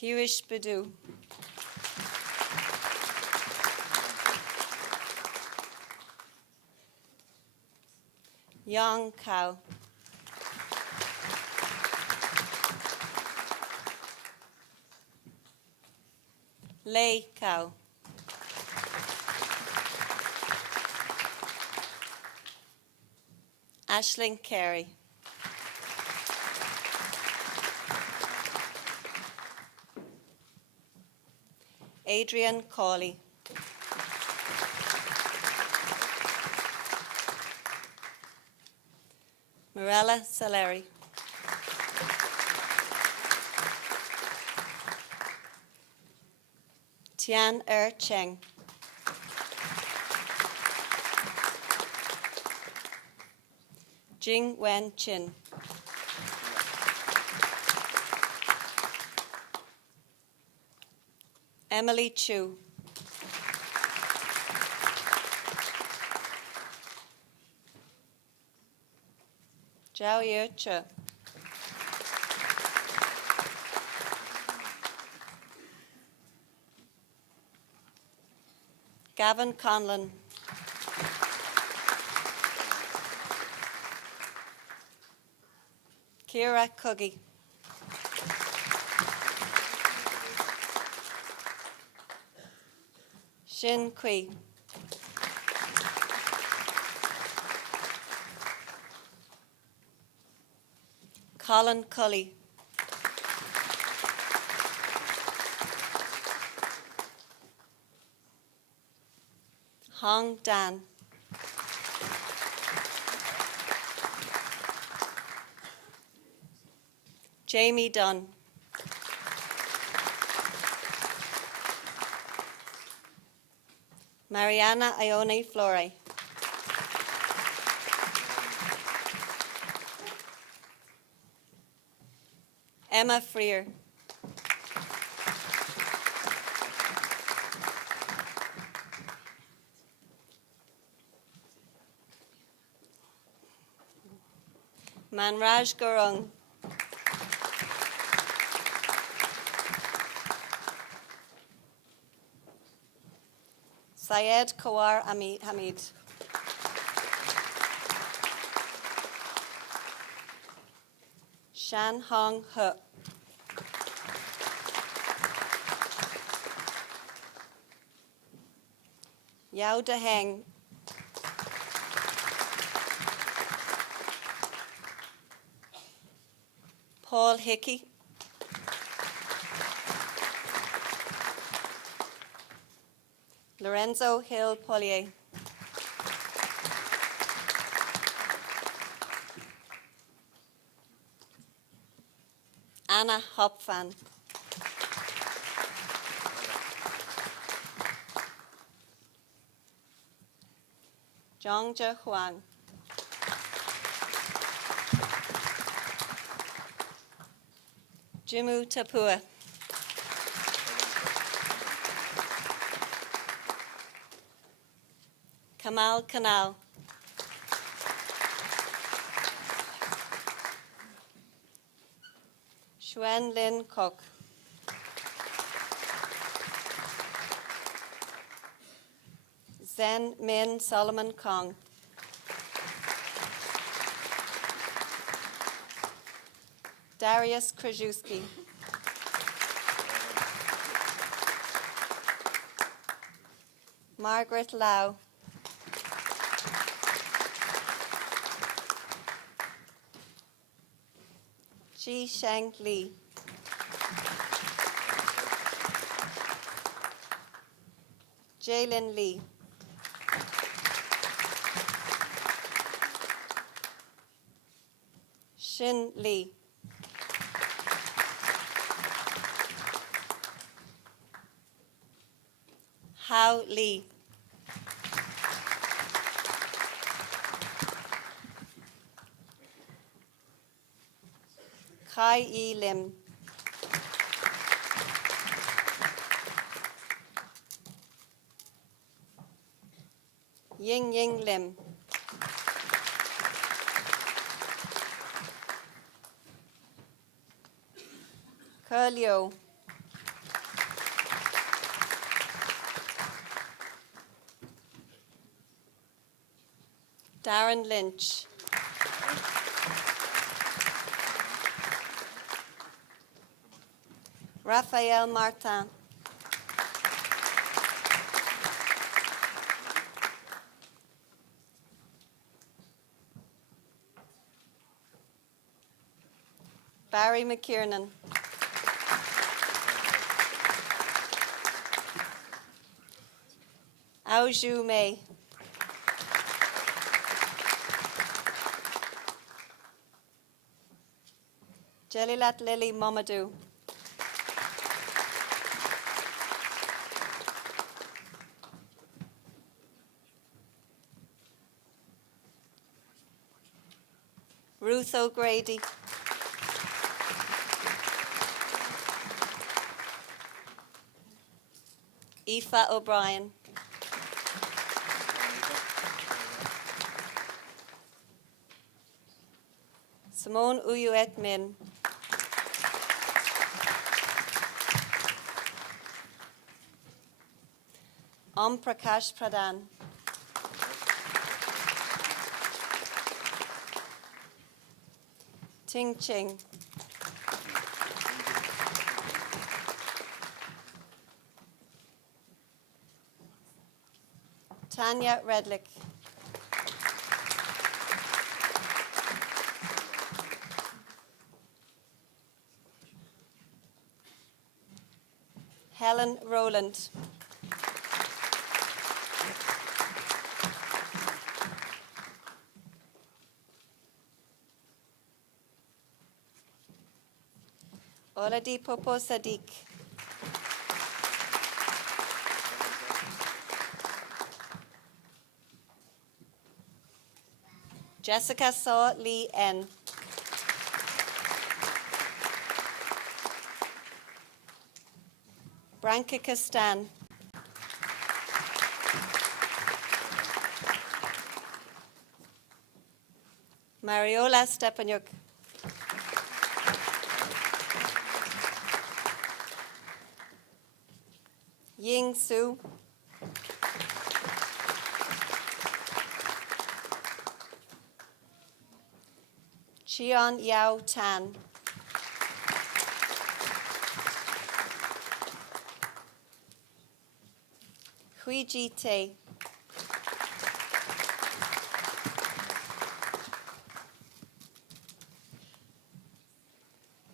Kirish Badu. Yang Kao. Lei Kao. Aisling Carey. Adrian Cawley. Mirella Saleri. Tian Cheng. Jing Wen Chin. Emily Chu. Zhao Ye Che. Gavin Conlon. Kira Cuggy. Shin Kui. Colin Cully. Hong Dan. Jamie Dunn. Mariana Ione Flore. Emma Freer. Manraj Gurung. Syed Kawar Hamid. Shan Hong He. Yao Deheng. Paul Hickey. Lorenzo Hill Pollier. Anna Hopfan. Zhongzhe Huang. Jimu Tapua. Kamal Kanal. Xuan Lin Kok. Zen Min Solomon Kong. Darius Krajewski. Margaret Lau. Ji Sheng Li. Jaylin Lee. Shin Lee. Hao Lee. Kai Yi Lim. Ying Ying Lim. Ke Liu. Darren Lynch. Raphael Martin. Barry McKiernan. Ao Zhu Mei. Jelilat Lily Mamadou. Ruth O'Grady. Aoife O'Brien. Simone Uyuet Min. Om Prakash Pradhan. Ting Ching. Tanya Redlick. Helen Rowland. Oladipo Sadiq. Jessica Saw Lee N. Branka Kastan. Mariola Stepanyuk. Ying Su. Chion Yao Tan. Hui Ji Te.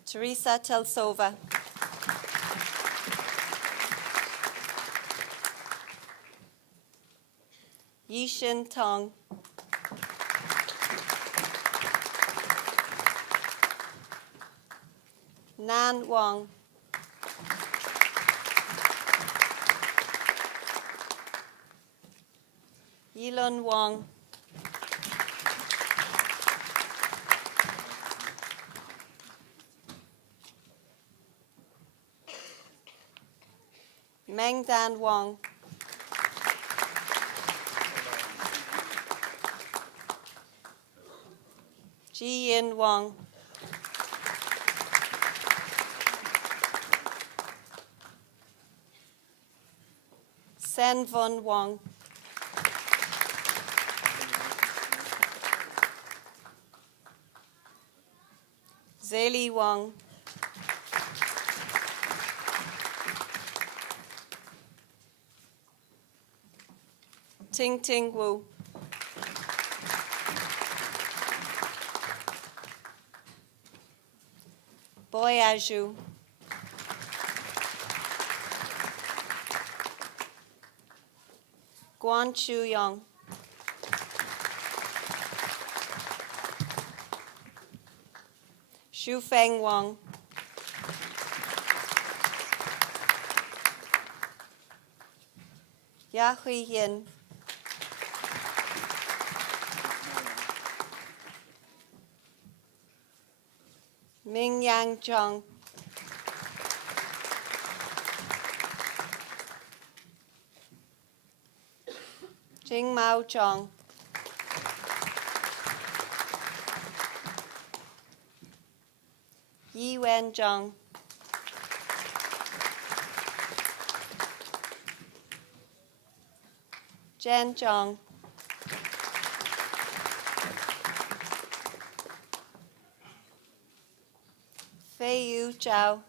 Teresa Telsova. Yishin Tong. Nan Wong. Yilun Wong. Meng Dan Wong. Ji Yin Wong. Sen Vun Wong. Zeli Wang, Ting Ting Wu, Boy Aju, Guan Chu Yong, Xu Feng Wang, Ya Hui Yin, Ming Yang Zhang, Jing Mao Zhang, Yi Wen Zhang, Jen Zhang, Fei Yu Zhao,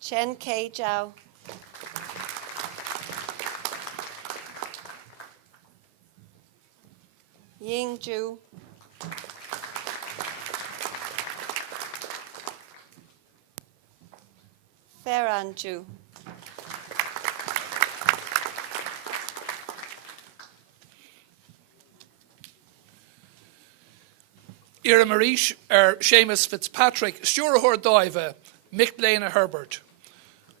Chen K Zhao, Ying Zhu, Ferran Zhu, Ira Marie Seamus Fitzpatrick, Stuart Doiva, Mick Lena Herbert.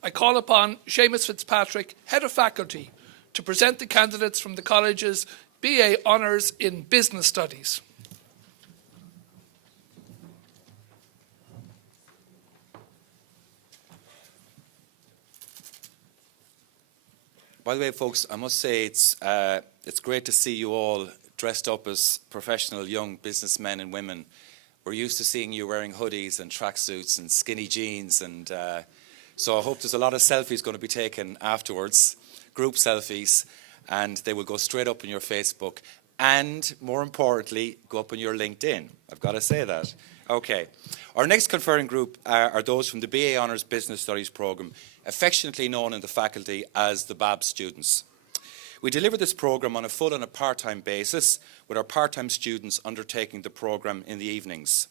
I call upon Seamus Fitzpatrick, Head of Faculty, to present the candidates from the college's BA Honours in Business Studies. By the way, folks, I must say it's great to see you all dressed up as professional young businessmen and women. We're used to seeing you wearing hoodies and tracksuits and skinny jeans, and so I hope there's a lot of selfies going to be taken afterwards, group selfies, and they will go straight up on your Facebook and, more importantly, go up on your LinkedIn. I've got to say that. Okay. Our next conferring group are those from the BA Honours Business Studies programme, affectionately known in the faculty as the BAB students. We deliver this programme on a full and a part-time basis, with our part-time students undertaking the programme in the evenings.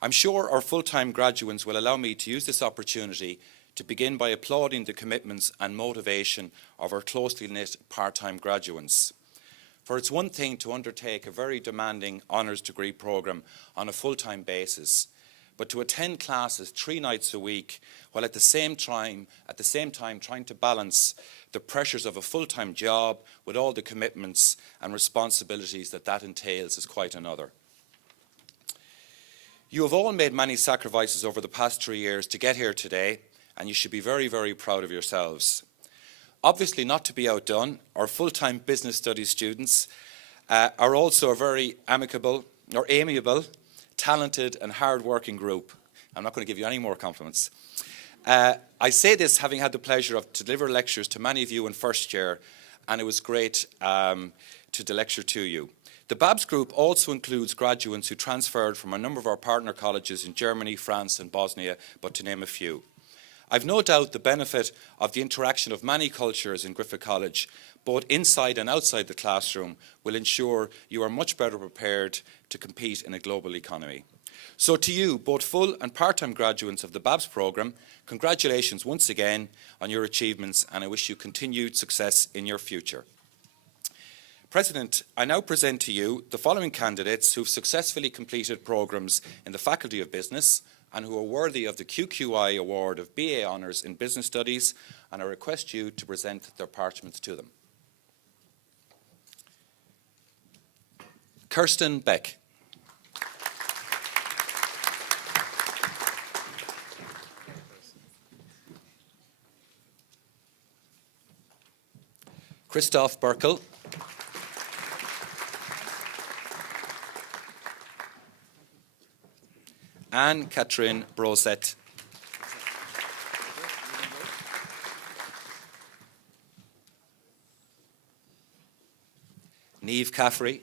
I'm sure our full-time graduates will allow me to use this opportunity to begin by applauding the commitments and motivation of our closely knit part-time graduates. For it's one thing to undertake a very demanding honours degree programme on a full-time basis, but to attend classes 3 nights a week while at the same time trying to balance the pressures of a full-time job with all the commitments and responsibilities that entails is quite another. You have all made many sacrifices over the past 3 years to get here today, and you should be very, very proud of yourselves. Obviously, not to be outdone, our full-time business studies students are also a very amiable, talented and hard-working group. I'm not going to give you any more compliments. I say this having had the pleasure of to deliver lectures to many of you in first year, and it was great to lecture to you. The BABS group also includes graduates who transferred from a number of our partner colleges in Germany, France and Bosnia, but to name a few. I've no doubt the benefit of the interaction of many cultures in Griffith College, both inside and outside the classroom, will ensure you are much better prepared to compete in a global economy. So to you, both full and part-time graduates of the BABS programme, congratulations once again on your achievements, and I wish you continued success in your future. President, I now present to you the following candidates who've successfully completed programmes in the Faculty of Business and who are worthy of the QQI Award of BA Honours in Business Studies, and I request you to present their parchments to them. Kirsten Beck. Christoph Burkel. Anne-Catherine Brosette. Niamh Caffrey,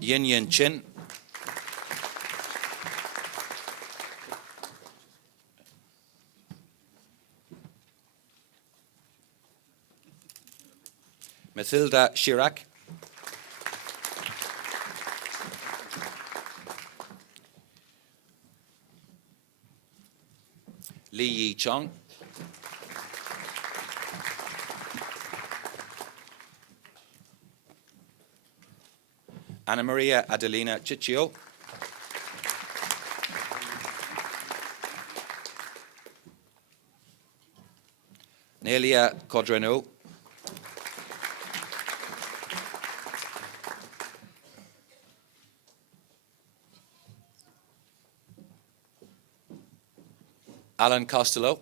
Yin Yin Chin, Mathilda Chirac, Li Yi Chong, Anna Maria Adelina Ciccio, Nelia Codrano, Alan Costello,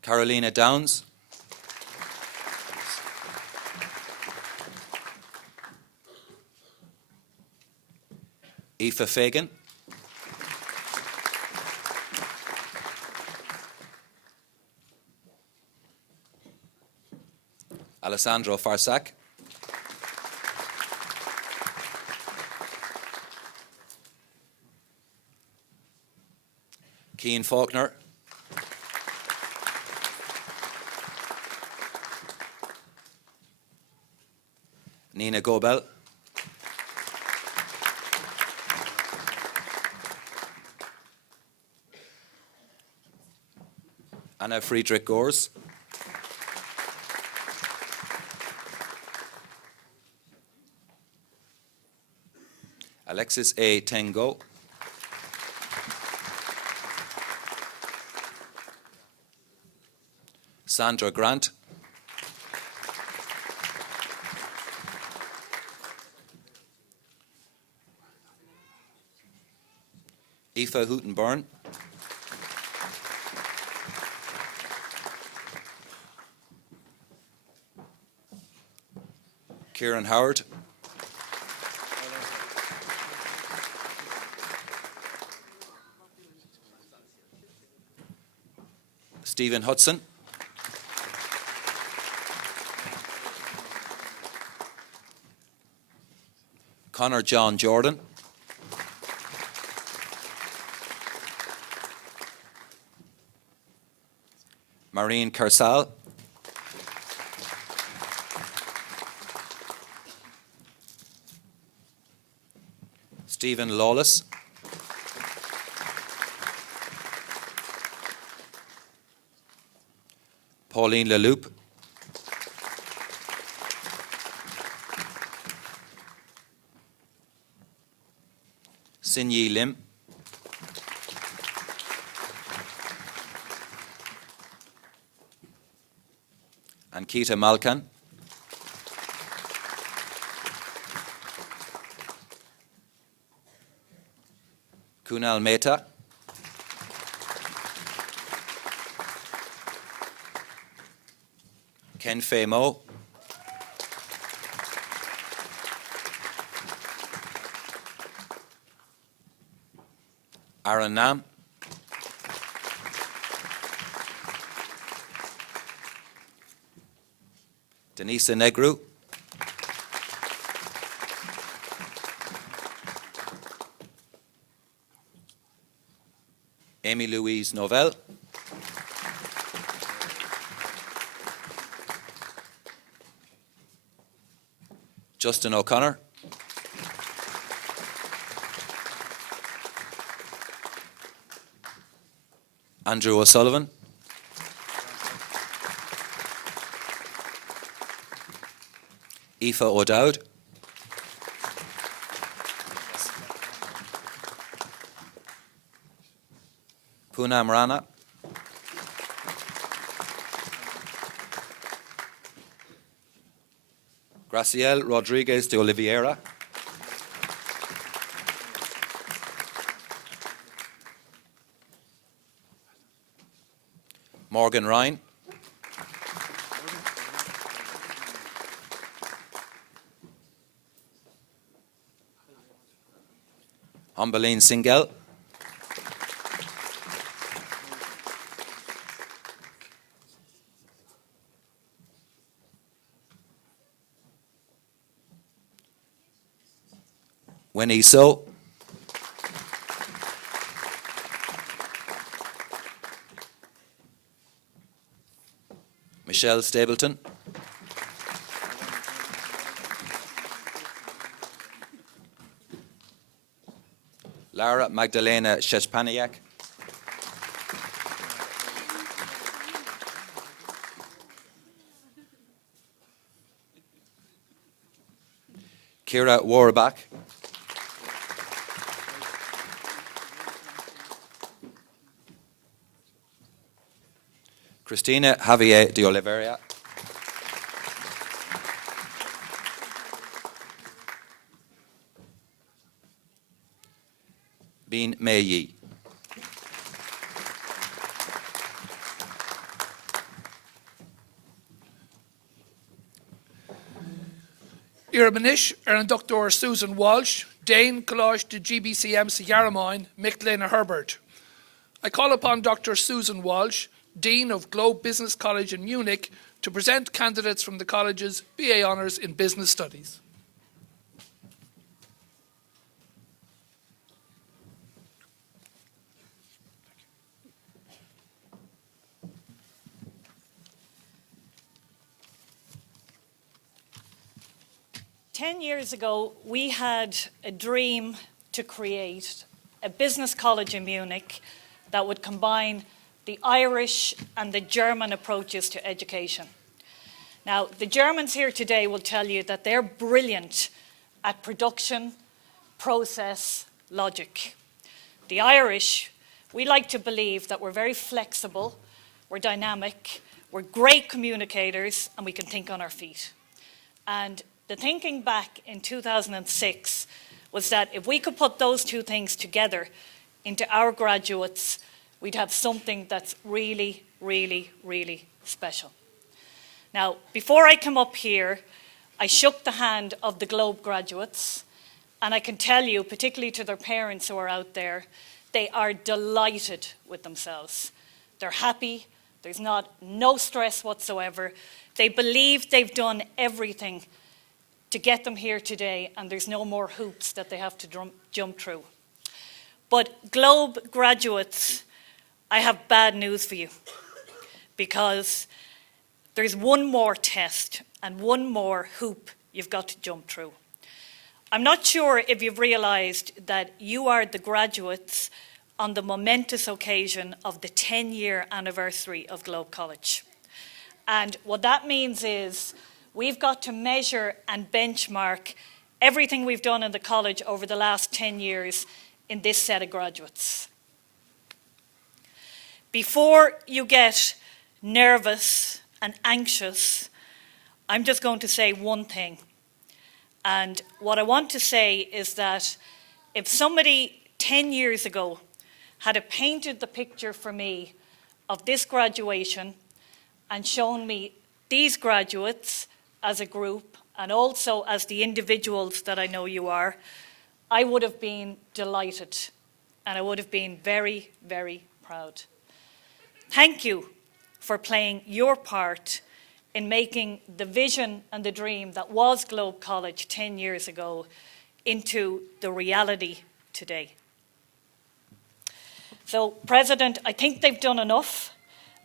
Carolina Downs, Aoife Fagan, Alessandro Farsac, Cian Faulkner, Nina Gobel, Anna Friedrich Gors, Alexis A. Tengo, Sandra Grant, Aoife Hootenburn, Kieran Howard, Stephen Hudson, Connor John Jordan, Maureen Kersal, Stephen Lawless, Pauline Leloup, Sin Yi Lim, and Keita Malkan, Kunal Mehta, Ken Fei Mo, Aaron Nam, Denisa Negru, Amy Louise Novell, Justin O'Connor, Andrew O'Sullivan, Aoife O'Dowd, Poonam Rana, Graciel Rodriguez de Oliveira, Morgan Ryan, Ambeline Singel. Winnie So. Michelle Stapleton. Lara Magdalena Szczepaniak. Kira Warbach. Christina Javier de Oliveira. Bean Mei Yi. Irbanish an Dr. Susan Walsh, Dane Kalosh de GBCM Yaramoin, Micklena Herbert. I call upon Dr. Susan Walsh, Dean of Globe Business College in Munich, to present candidates from the college's BA Honours in Business Studies. Ten years ago, we had a dream to create a business college in Munich that would combine the Irish and the German approaches to education. Now, the Germans here today will tell you that they're brilliant at production, process, logic. The Irish, we like to believe that we're very flexible, we're dynamic, we're great communicators, and we can think on our feet. And the thinking back in 2006 was that if we could put those two things together into our graduates, we'd have something that's really, really, really special. Now, before I come up here, I shook the hand of the Globe graduates, and I can tell you, particularly to their parents who are out there, they are delighted with themselves. They're happy, there's no stress whatsoever. They believe they've done everything to get them here today, and there's no more hoops that they have to jump through. But Globe graduates, I have bad news for you, because there's one more test and one more hoop you've got to jump through. I'm not sure if you've realised that you are the graduates on the momentous occasion of the 10-year anniversary of Globe College. And what that means is we've got to measure and benchmark everything we've done in the college over the last 10 years in this set of graduates. Before you get nervous and anxious, I'm just going to say one thing. And what I want to say is that if somebody 10 years ago had painted the picture for me of this graduation and shown me these graduates as a group and also as the individuals that I know you are, I would have been delighted and I would have been very, very proud. Thank you for playing your part in making the vision and the dream that was Globe College 10 years ago into the reality today. So, President, I think they've done enough,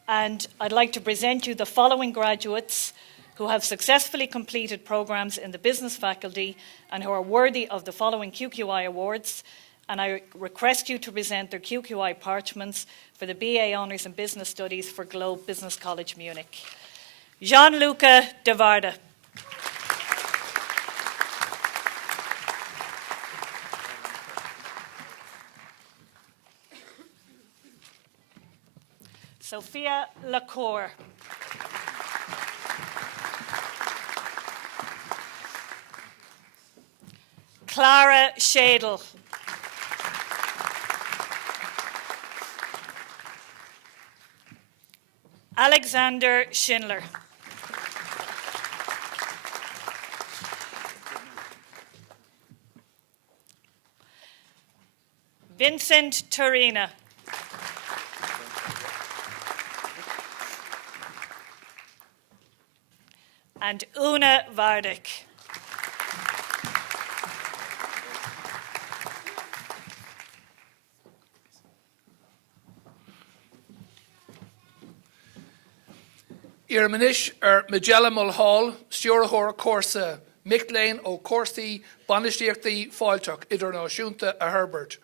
and I'd like to present you the following graduates who have successfully completed programs in the business faculty and who are worthy of the following QQI awards. And I request you to present their QQI parchments for the BA Honours in Business Studies for Globe Business College Munich. Gianluca De Varda. Sophia Lacour. Clara Shadle. Alexander Schindler. Vincent Torina. And Una Vardik. Irmanish Magella Mulhall, Stewrahor Corsa, Mick Lane O Corsi, Bonishtirti Foiltuck, Iderno Shunta a Herbert.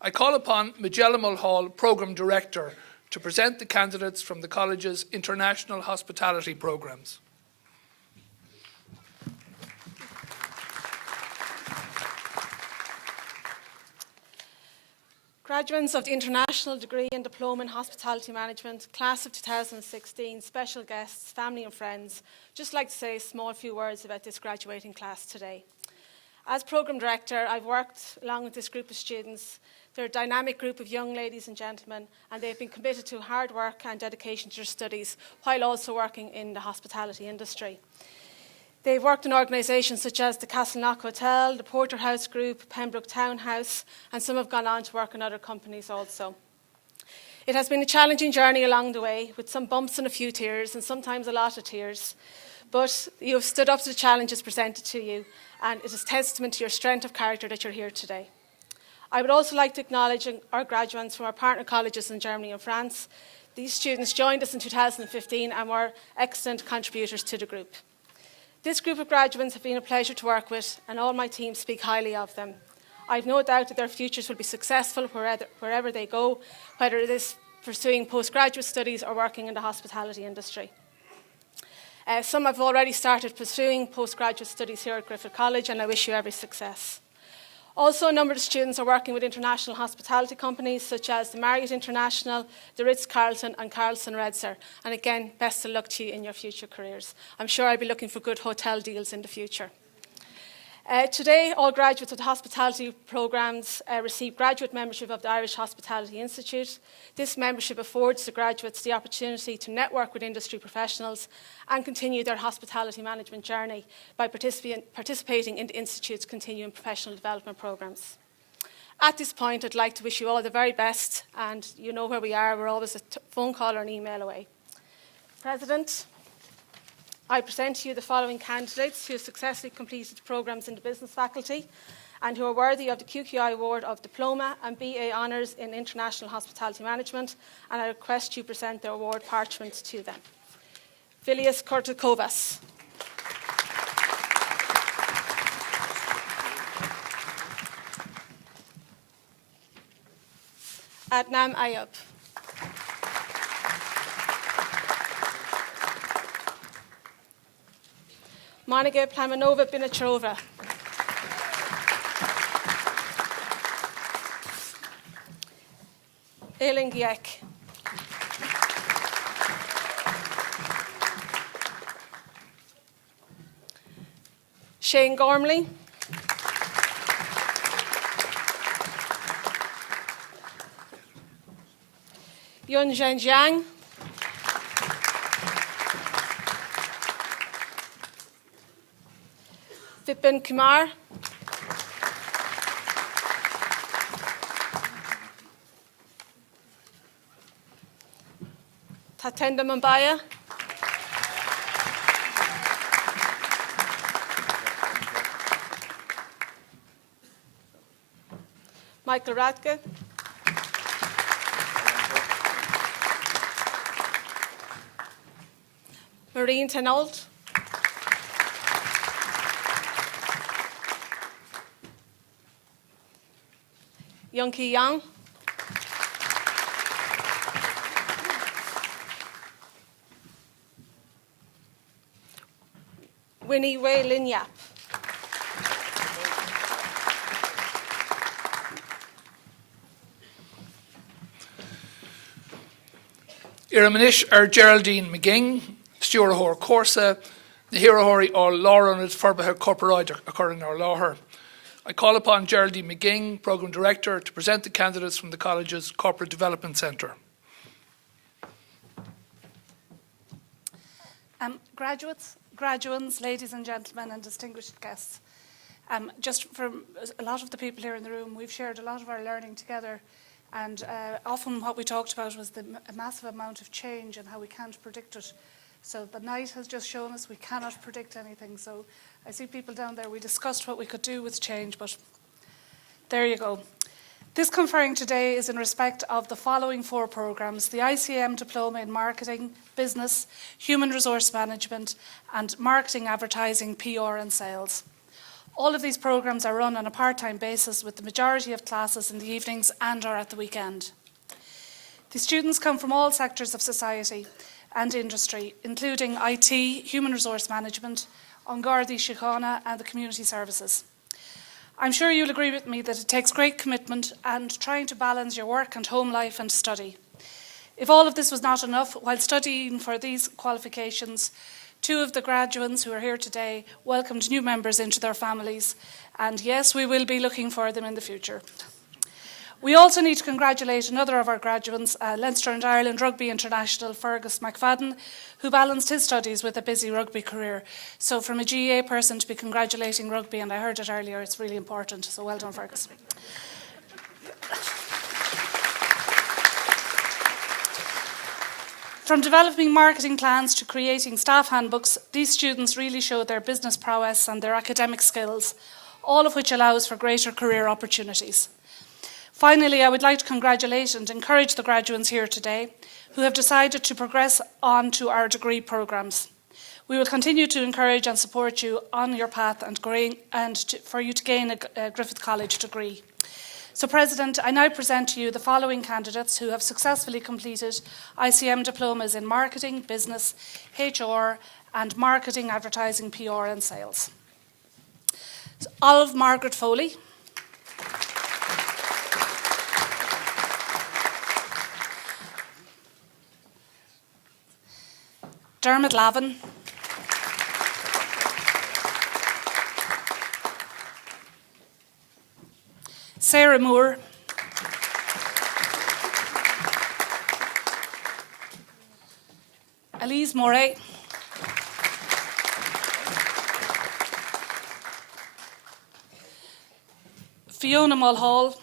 I call upon Magella Mulhall, Programme Director, to present the candidates from the college's international hospitality programmes. Graduates of the International Degree and Diploma in Hospitality Management, Class of 2016, special guests, family and friends, just like to say a small few words about this graduating class today. As Programme Director, I've worked along with this group of students. They're a dynamic group of young ladies and gentlemen, and they've been committed to hard work and dedication to their studies, while also working in the hospitality industry. They've worked in organisations such as the Castleknock Hotel, the Porterhouse Group, Pembroke Townhouse, and some have gone on to work in other companies also. It has been a challenging journey along the way, with some bumps and a few tears, and sometimes a lot of tears. But you have stood up to the challenges presented to you, and it is testament to your strength of character that you're here today. I would also like to acknowledge our graduates from our partner colleges in Germany and France. These students joined us in 2015 and were excellent contributors to the group. This group of graduates have been a pleasure to work with, and all my team speak highly of them. I have no doubt that their futures will be successful wherever they go, whether it is pursuing postgraduate studies or working in the hospitality industry. Some have already started pursuing postgraduate studies here at Griffith College, and I wish you every success. Also, a number of students are working with international hospitality companies such as the Marriott International, the Ritz-Carlton and Carlson Redser. And again, best of luck to you in your future careers. I'm sure I'll be looking for good hotel deals in the future. Today, all graduates of the hospitality programmes receive graduate membership of the Irish Hospitality Institute. This membership affords the graduates the opportunity to network with industry professionals and continue their hospitality management journey by participating in the Institute's continuing professional development programmes. At this point, I'd like to wish you all the very best, and you know where we are. We're always a phone call or an email away. President, I present to you the following candidates who have successfully completed programmes in the business faculty and who are worthy of the QQI Award of Diploma and BA Honours in International Hospitality Management, and I request you present their award parchments to them. Vilius Kortakovas. Adnam Ayub. Monika Plamanova Binachrova. Elin Giek. Shane Gormley. Yun Zhenjiang. Vipin Kumar. Tatenda Mambaya. Michael Radke. Maureen Tenold. Yongki Yang. Winnie Wei Lin Yap. Iramanish Geraldine McGing, Stewrahor Corsa, the Hirahori or Lauren is Furbaher Corporate occurring our Lauher. I call upon Geraldine McGing, Programme Director, to present the candidates from the college's Corporate Development Centre. Graduates, ladies and gentlemen and distinguished guests. Just from a lot of the people here in the room, we've shared a lot of our learning together, and often what we talked about was the massive amount of change and how we can't predict it. So the night has just shown us we cannot predict anything. So I see people down there, we discussed what we could do with change, but there you go. This conferring today is in respect of the following 4 programmes: the ICM Diploma in Marketing, Business, Human Resource Management, and Marketing, Advertising, PR and Sales. All of these programmes are run on a part-time basis, with the majority of classes in the evenings and or at the weekend. The students come from all sectors of society and industry, including IT, Human Resource Management, An Gardaí Síochána and the Community Services. I'm sure you'll agree with me that it takes great commitment and trying to balance your work and home life and study. If all of this was not enough, while studying for these qualifications, 2 of the graduates who are here today welcomed new members into their families, and yes, we will be looking for them in the future. We also need to congratulate another of our graduates, Leinster and Ireland Rugby International, Fergus McFadden, who balanced his studies with a busy rugby career. So from a GA person to be congratulating rugby, and I heard it earlier, it's really important. So well done, Fergus. From developing marketing plans to creating staff handbooks, these students really show their business prowess and their academic skills, all of which allows for greater career opportunities. Finally, I would like to congratulate and encourage the graduates here today who have decided to progress on to our degree programmes. We will continue to encourage and support you on your path for you to gain a Griffith College degree. So, President, I now present to you the following candidates who have successfully completed ICM diplomas in Marketing, Business, HR and Marketing, Advertising, PR and Sales. So, Olive Margaret Foley. Dermot Lavin. Sarah Moore. Elise Moray. Fiona Mulhall.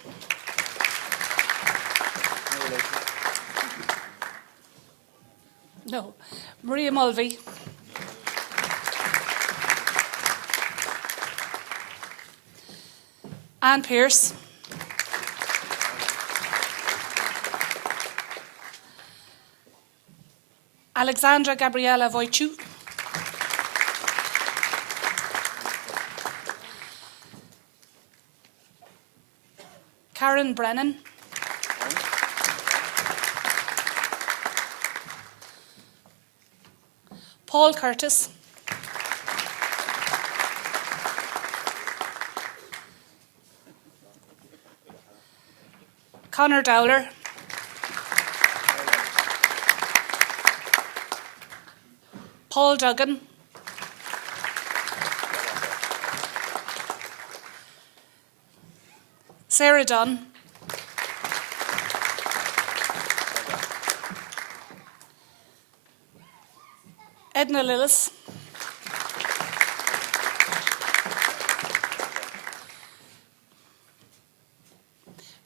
No. Maria Mulvey. Anne Pearce. Alexandra Gabriela Wojciuk. Karen Brennan. Paul Curtis. Conor Dowler. Paul Duggan. Sarah Dunn. Edna Lillis.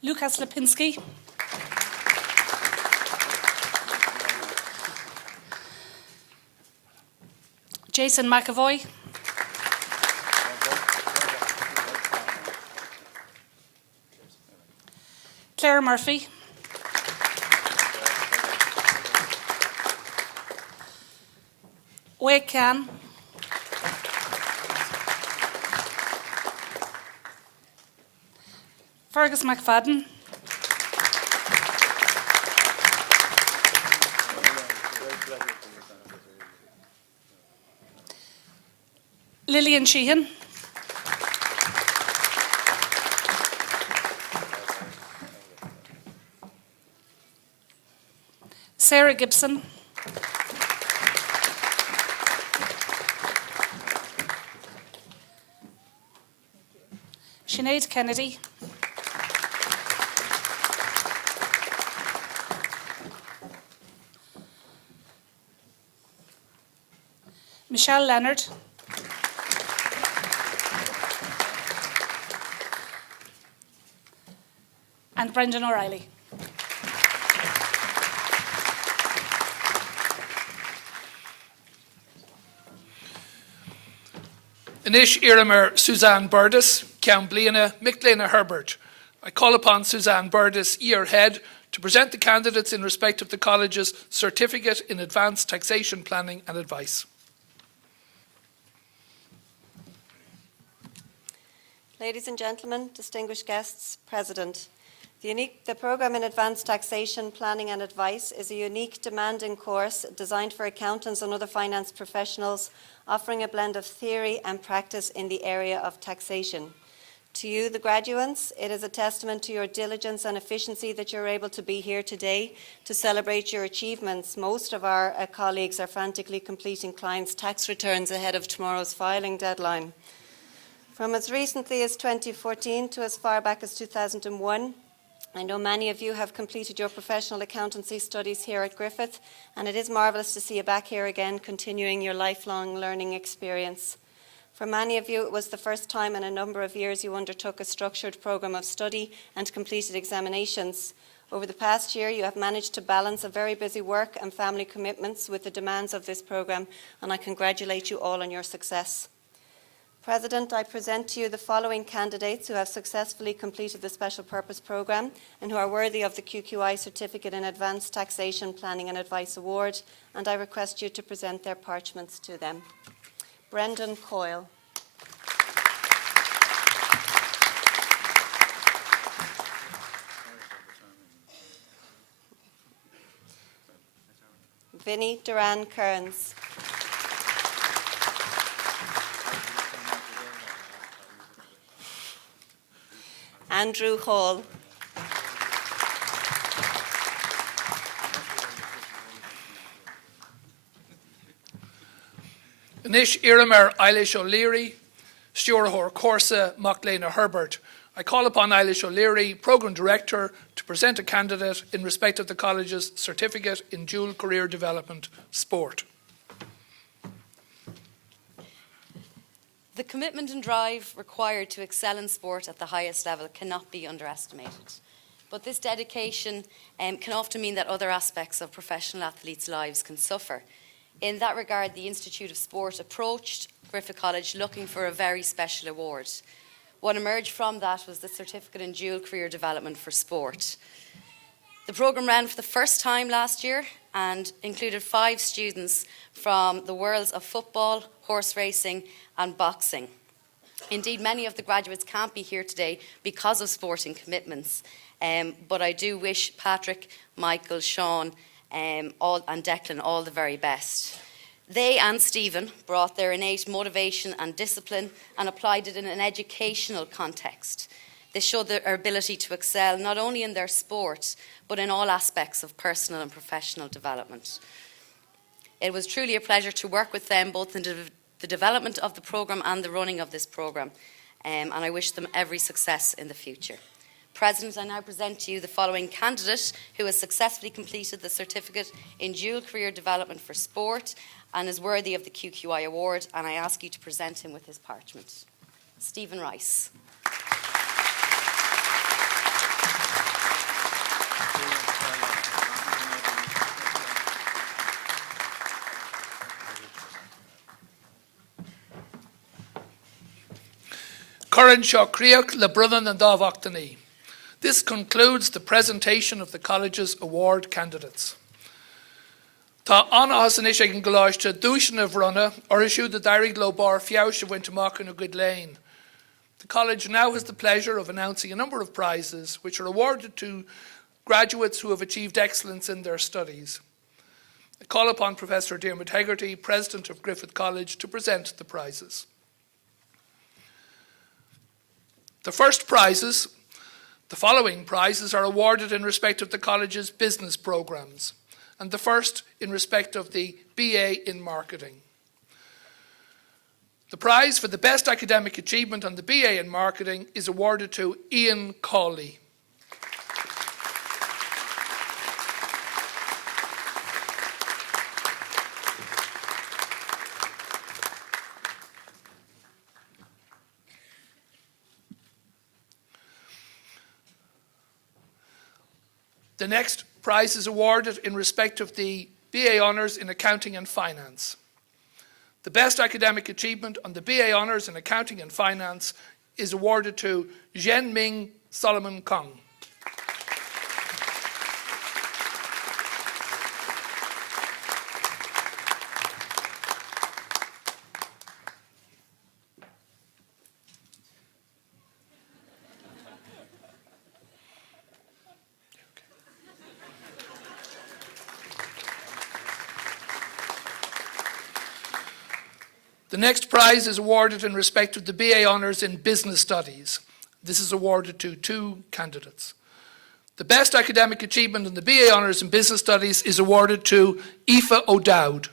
Lukas Lipinski. Jason McAvoy. Claire Murphy. Wake Can. Fergus McFadden. Lillian Sheehan. Sarah Gibson. Sinead Kennedy. Michelle Leonard. and Brendan O'Reilly. Anish Iramer Suzanne Burdis, Count Bliana, Micklena Herbert. I call upon Suzanne Burdis, Year Head, to present the candidates in respect of the college's Certificate in Advanced Taxation Planning and Advice. Ladies and gentlemen, distinguished guests, President, the Programme in Advanced Taxation, Planning and Advice is a unique, demanding course designed for accountants and other finance professionals, offering a blend of theory and practice in the area of taxation. To you, the graduates, it is a testament to your diligence and efficiency that you're able to be here today to celebrate your achievements. Most of our colleagues are frantically completing clients' tax returns ahead of tomorrow's filing deadline. From as recently as 2014 to as far back as 2001, I know many of you have completed your professional accountancy studies here at Griffith, and it is marvellous to see you back here again, continuing your lifelong learning experience. For many of you, it was the first time in a number of years you undertook a structured programme of study and completed examinations. Over the past year, you have managed to balance a very busy work and family commitments with the demands of this programme, and I congratulate you all on your success. President, I present to you the following candidates who have successfully completed the Special Purpose Programme and who are worthy of the QQI Certificate in Advanced Taxation, Planning and Advice Award, and I request you to present their parchments to them. Brendan Coyle. Vinnie Duran Kearns. Andrew Hall. Anish Iramer Eilish O'Leary, Stewart Corsa Micklena Herbert. I call upon Eilish O'Leary, Programme Director, to present a candidate in respect of the college's Certificate in Dual Career Development Sport. The commitment and drive required to excel in sport at the highest level cannot be underestimated. But this dedication can often mean that other aspects of professional athletes' lives can suffer. In that regard, the Institute of Sport approached Griffith College looking for a very special award. What emerged from that was the Certificate in Dual Career Development for Sport. The programme ran for the first time last year and included 5 students from the worlds of football, horse racing and boxing. Indeed, many of the graduates can't be here today because of sporting commitments, but I do wish Patrick, Michael, Sean and Declan all the very best. They and Stephen brought their innate motivation and discipline and applied it in an educational context. They showed their ability to excel not only in their sport, but in all aspects of personal and professional development. It was truly a pleasure to work with them, both in the development of the programme and the running of this programme, and I wish them every success in the future. President, I now present to you the following candidate who has successfully completed the Certificate in Dual Career Development for Sport and is worthy of the QQI Award, and I ask you to present him with his parchment. Stephen Rice. Corin Shokriok, Lebrunnen and Dov. This concludes the presentation of the college's award candidates. Tá anna an is ag an goláiste dúisina bhrunna or issue the Dairi Globar Fiaush of Wintermark and Good Lane. The college now has the pleasure of announcing a number of prizes which are awarded to graduates who have achieved excellence in their studies. I call upon Professor Dermot Hegarty, President of Griffith College, to present the prizes. The following prizes are awarded in respect of the college's business programmes, and the first in respect of the BA in Marketing. The prize for the best academic achievement on the BA in Marketing is awarded to Ian Cawley. The next prize is awarded in respect of the BA Honours in Accounting and Finance. The best academic achievement on the BA Honours in Accounting and Finance is awarded to Zhen Ming Solomon Kong. The next prize is awarded in respect of the BA Honours in Business Studies. This is awarded to 2 candidates. The best academic achievement in the BA Honours in Business Studies is awarded to Aoife O'Dowd.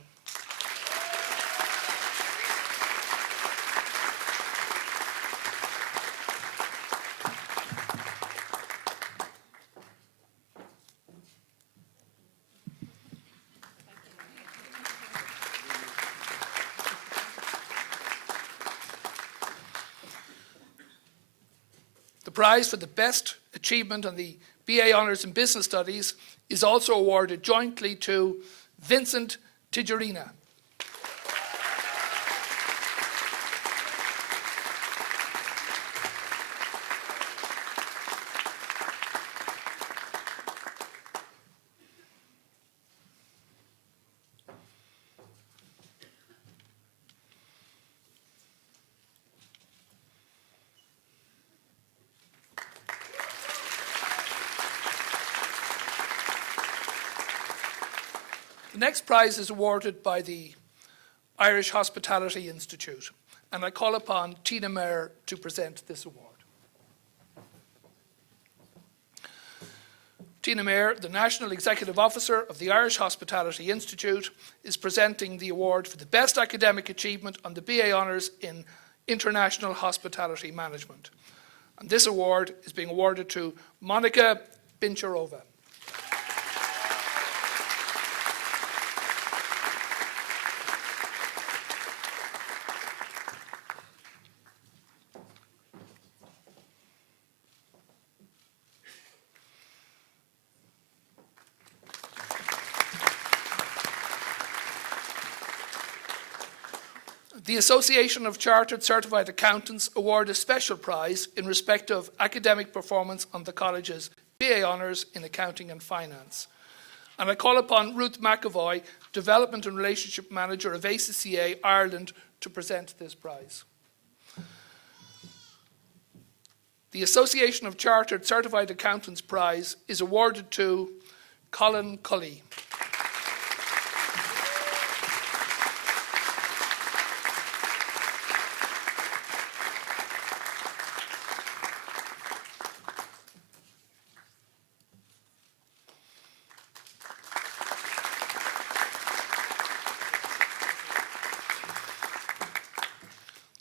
The prize for the best achievement on the BA Honours in Business Studies is also awarded jointly to Vincent Tijerina. The next prize is awarded by the Irish Hospitality Institute, and I call upon Tina Mayer to present this award. Tina Mayer, the National Executive Officer of the Irish Hospitality Institute, is presenting the award for the best academic achievement on the BA Honours in International Hospitality Management. And this award is being awarded to Monica Bincharova. The Association of Chartered Certified Accountants award a special prize in respect of academic performance on the college's BA Honours in Accounting and Finance. And I call upon Ruth McAvoy, Development and Relationship Manager of ACCA Ireland, to present this prize. The Association of Chartered Certified Accountants prize is awarded to Colin Cully.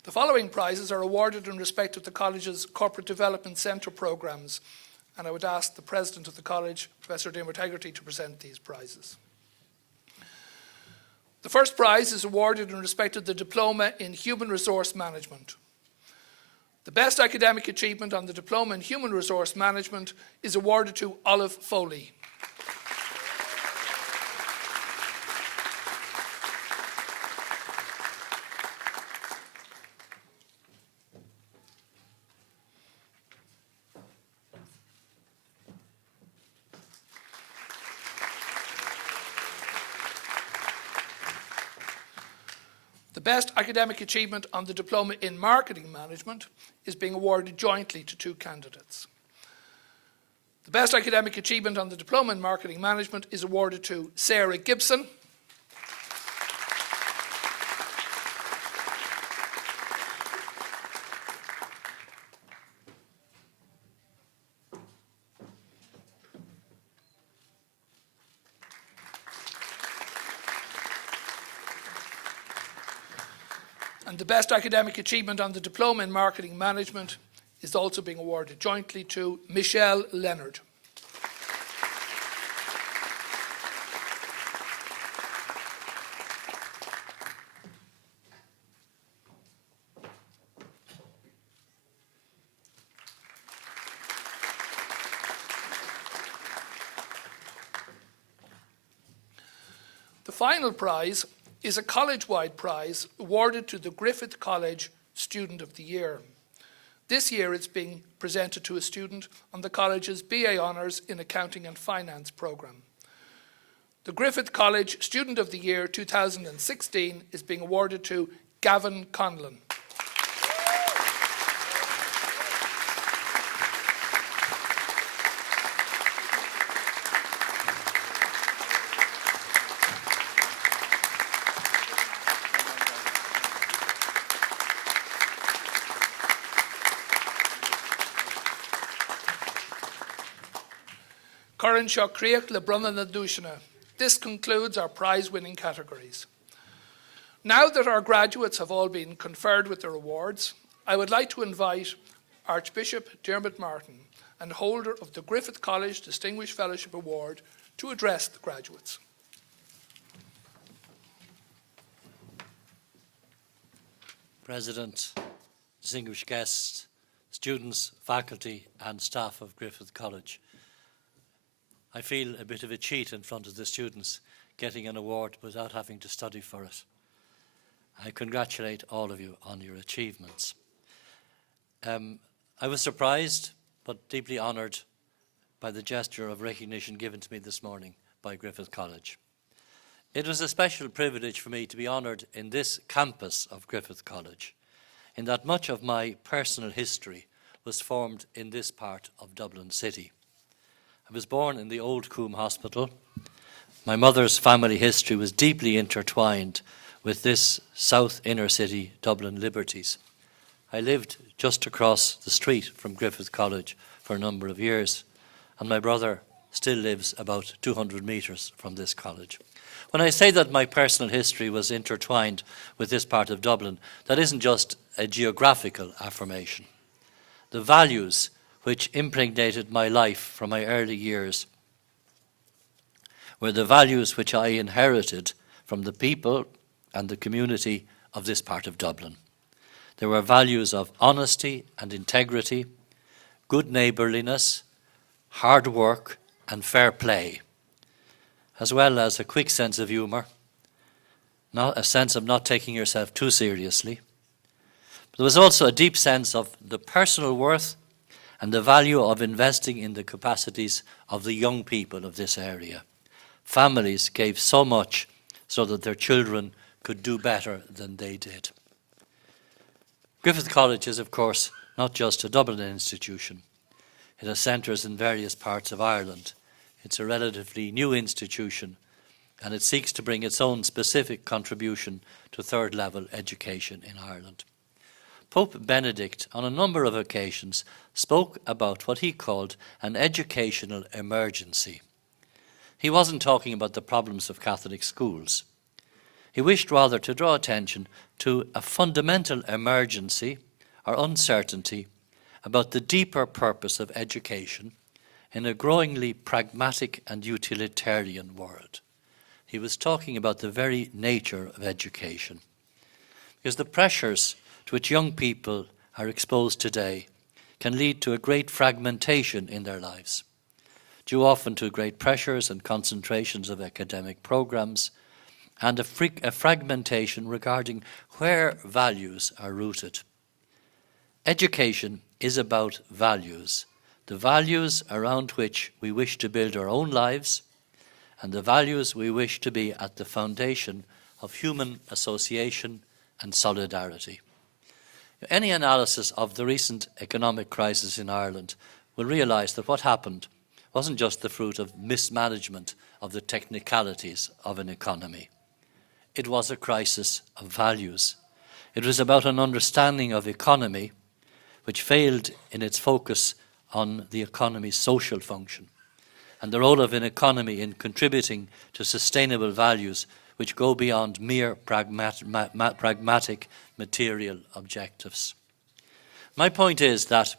The following prizes are awarded in respect of the college's Corporate Development Centre programmes, and I would ask the President of the College, Professor Dermot Hegarty, to present these prizes. The first prize is awarded in respect of the Diploma in Human Resource Management. The best academic achievement on the Diploma in Human Resource Management is awarded to Olive Foley. The best academic achievement on the Diploma in Marketing Management is being awarded jointly to 2 candidates. The best academic achievement on the Diploma in Marketing Management is awarded to Sarah Gibson. And the best academic achievement on the Diploma in Marketing Management is also being awarded jointly to Michelle Leonard. final prize is a college-wide prize awarded to the Griffith College Student of the Year. This year it's being presented to a student on the college's BA Honours in Accounting and Finance programme. The Griffith College Student of the Year 2016 is being awarded to Gavin Conlon. Corinne Shokriak le Brunna na Dúisina. This concludes our prize-winning categories. Now that our graduates have all been conferred with their awards, I would like to invite Archbishop Dermot Martin and holder of the Griffith College Distinguished Fellowship Award to address the graduates. President, distinguished guests, students, faculty and staff of Griffith College. I feel a bit of a cheat in front of the students getting an award without having to study for it. I congratulate all of you on your achievements. I was surprised but deeply honoured by the gesture of recognition given to me this morning by Griffith College. It was a special privilege for me to be honoured in this campus of Griffith College, in that much of my personal history was formed in this part of Dublin City. I was born in the Old Coombe Hospital. My mother's family history was deeply intertwined with this south inner city Dublin liberties. I lived just across the street from Griffith College for a number of years, and my brother still lives about 200 metres from this college. When I say that my personal history was intertwined with this part of Dublin, that isn't just a geographical affirmation. The values which impregnated my life from my early years were the values which I inherited from the people and the community of this part of Dublin. There were values of honesty and integrity, good neighbourliness, hard work and fair play, as well as a quick sense of humour, not a sense of not taking yourself too seriously. But there was also a deep sense of the personal worth and the value of investing in the capacities of the young people of this area. Families gave so much so that their children could do better than they did. Griffith College is, of course, not just a Dublin institution. It has centres in various parts of Ireland. It's a relatively new institution, and it seeks to bring its own specific contribution to third-level education in Ireland. Pope Benedict, on a number of occasions, spoke about what he called an educational emergency. He wasn't talking about the problems of Catholic schools. He wished rather to draw attention to a fundamental emergency or uncertainty about the deeper purpose of education in a growingly pragmatic and utilitarian world. He was talking about the very nature of education. Because the pressures to which young people are exposed today can lead to a great fragmentation in their lives, due often to great pressures and concentrations of academic programs, and a fragmentation regarding where values are rooted. Education is about values, the values around which we wish to build our own lives, and the values we wish to be at the foundation of human association and solidarity. Any analysis of the recent economic crisis in Ireland will realise that what happened wasn't just the fruit of mismanagement of the technicalities of an economy. It was a crisis of values. It was about an understanding of economy which failed in its focus on the economy's social function and the role of an economy in contributing to sustainable values which go beyond mere pragmatic material objectives. My point is that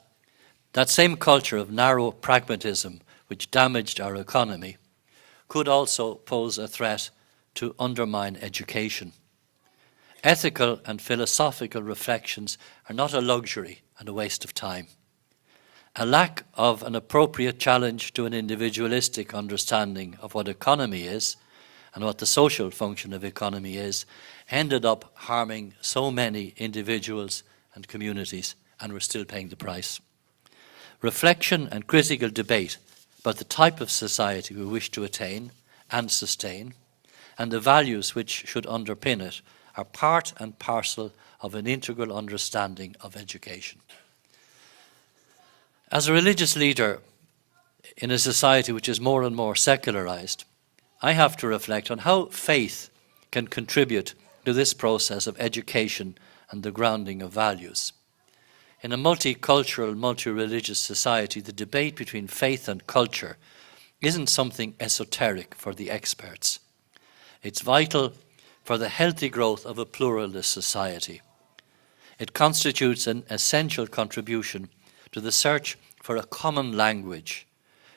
that same culture of narrow pragmatism which damaged our economy could also pose a threat to undermine education. Ethical and philosophical reflections are not a luxury and a waste of time. A lack of an appropriate challenge to an individualistic understanding of what economy is and what the social function of economy is, ended up harming so many individuals and communities, and we're still paying the price. Reflection and critical debate about the type of society we wish to attain and sustain, and the values which should underpin it, are part and parcel of an integral understanding of education. As a religious leader in a society which is more and more secularized, I have to reflect on how faith can contribute to this process of education and the grounding of values. In a multicultural, multi-religious society, the debate between faith and culture isn't something esoteric for the experts. It's vital for the healthy growth of a pluralist society. It constitutes an essential contribution to the search for a common language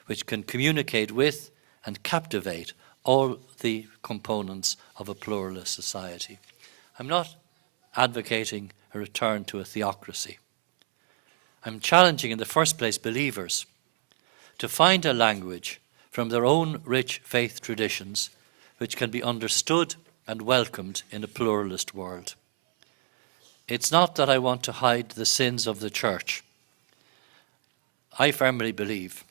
which can communicate with and captivate all the components of a pluralist society. I'm not advocating a return to a theocracy. I'm challenging, in the first place, believers to find a language from their own rich faith traditions which can be understood and welcomed in a pluralist world. It's not that I want to hide the sins of the church. I firmly believe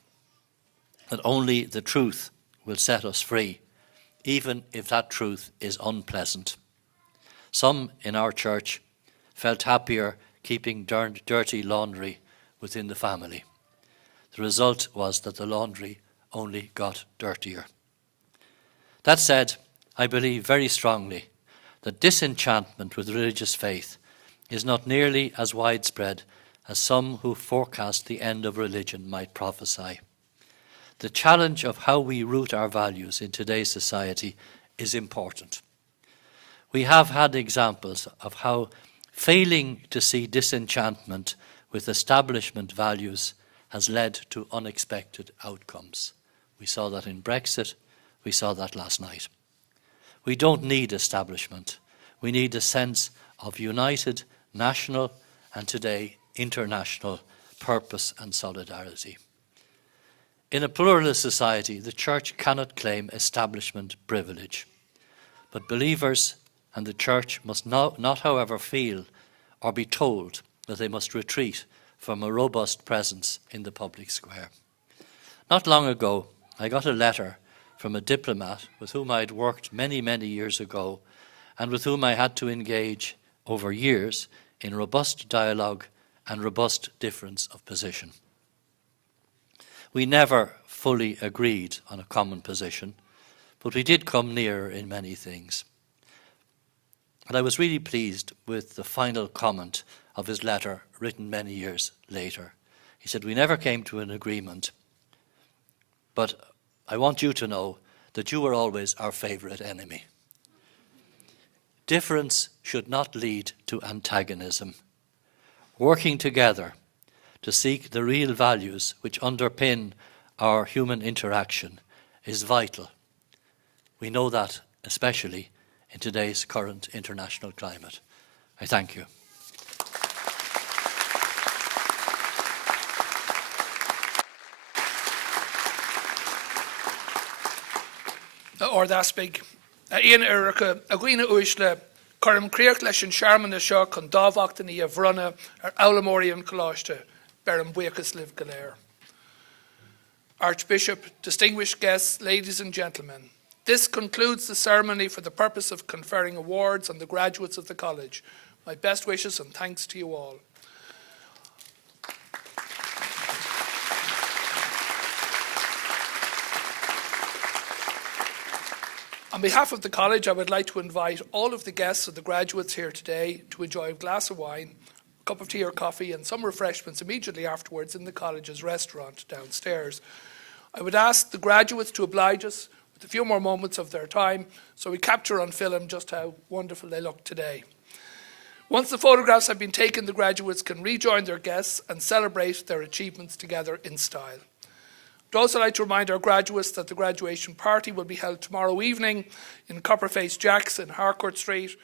that only the truth will set us free, even if that truth is unpleasant. Some in our church felt happier keeping dirty laundry within the family. The result was that the laundry only got dirtier. That said, I believe very strongly that disenchantment with religious faith is not nearly as widespread as some who forecast the end of religion might prophesy. The challenge of how we root our values in today's society is important. We have had examples of how failing to see disenchantment with establishment values has led to unexpected outcomes. We saw that in Brexit. We saw that last night. We don't need establishment. We need a sense of united national and today international purpose and solidarity. In a pluralist society, the church cannot claim establishment privilege. But believers and the church must not, however, feel or be told that they must retreat from a robust presence in the public square. Not long ago, I got a letter from a diplomat with whom I had worked many, many years ago, and with whom I had to engage over years in robust dialogue and robust difference of position. We never fully agreed on a common position, but we did come nearer in many things. And I was really pleased with the final comment of his letter, written many years later. He said, "We never came to an agreement, but I want you to know that you were always our favourite enemy." Difference should not lead to antagonism. Working together to seek the real values which underpin our human interaction is vital. We know that especially in today's current international climate. I thank you. Ordas big. Ian Erica, Aguina Uishla, Coram Creach Lesh and Sharman Shaw, Condavachtani of Vruna, or Aulamorian Colashta, Beram Buikas Liv Galer. Archbishop, distinguished guests, ladies and gentlemen, this concludes the ceremony for the purpose of conferring awards on the graduates of the college. My best wishes and thanks to you all. On behalf of the college, I would like to invite all of the guests of the graduates here today to enjoy a glass of wine, a cup of tea or coffee, and some refreshments immediately afterwards in the college's restaurant downstairs. I would ask the graduates to oblige us with a few more moments of their time so we capture on film just how wonderful they look today. Once the photographs have been taken, the graduates can rejoin their guests and celebrate their achievements together in style. I'd also like to remind our graduates that the graduation party will be held tomorrow evening in Copperface Jack's in Harcourt Street,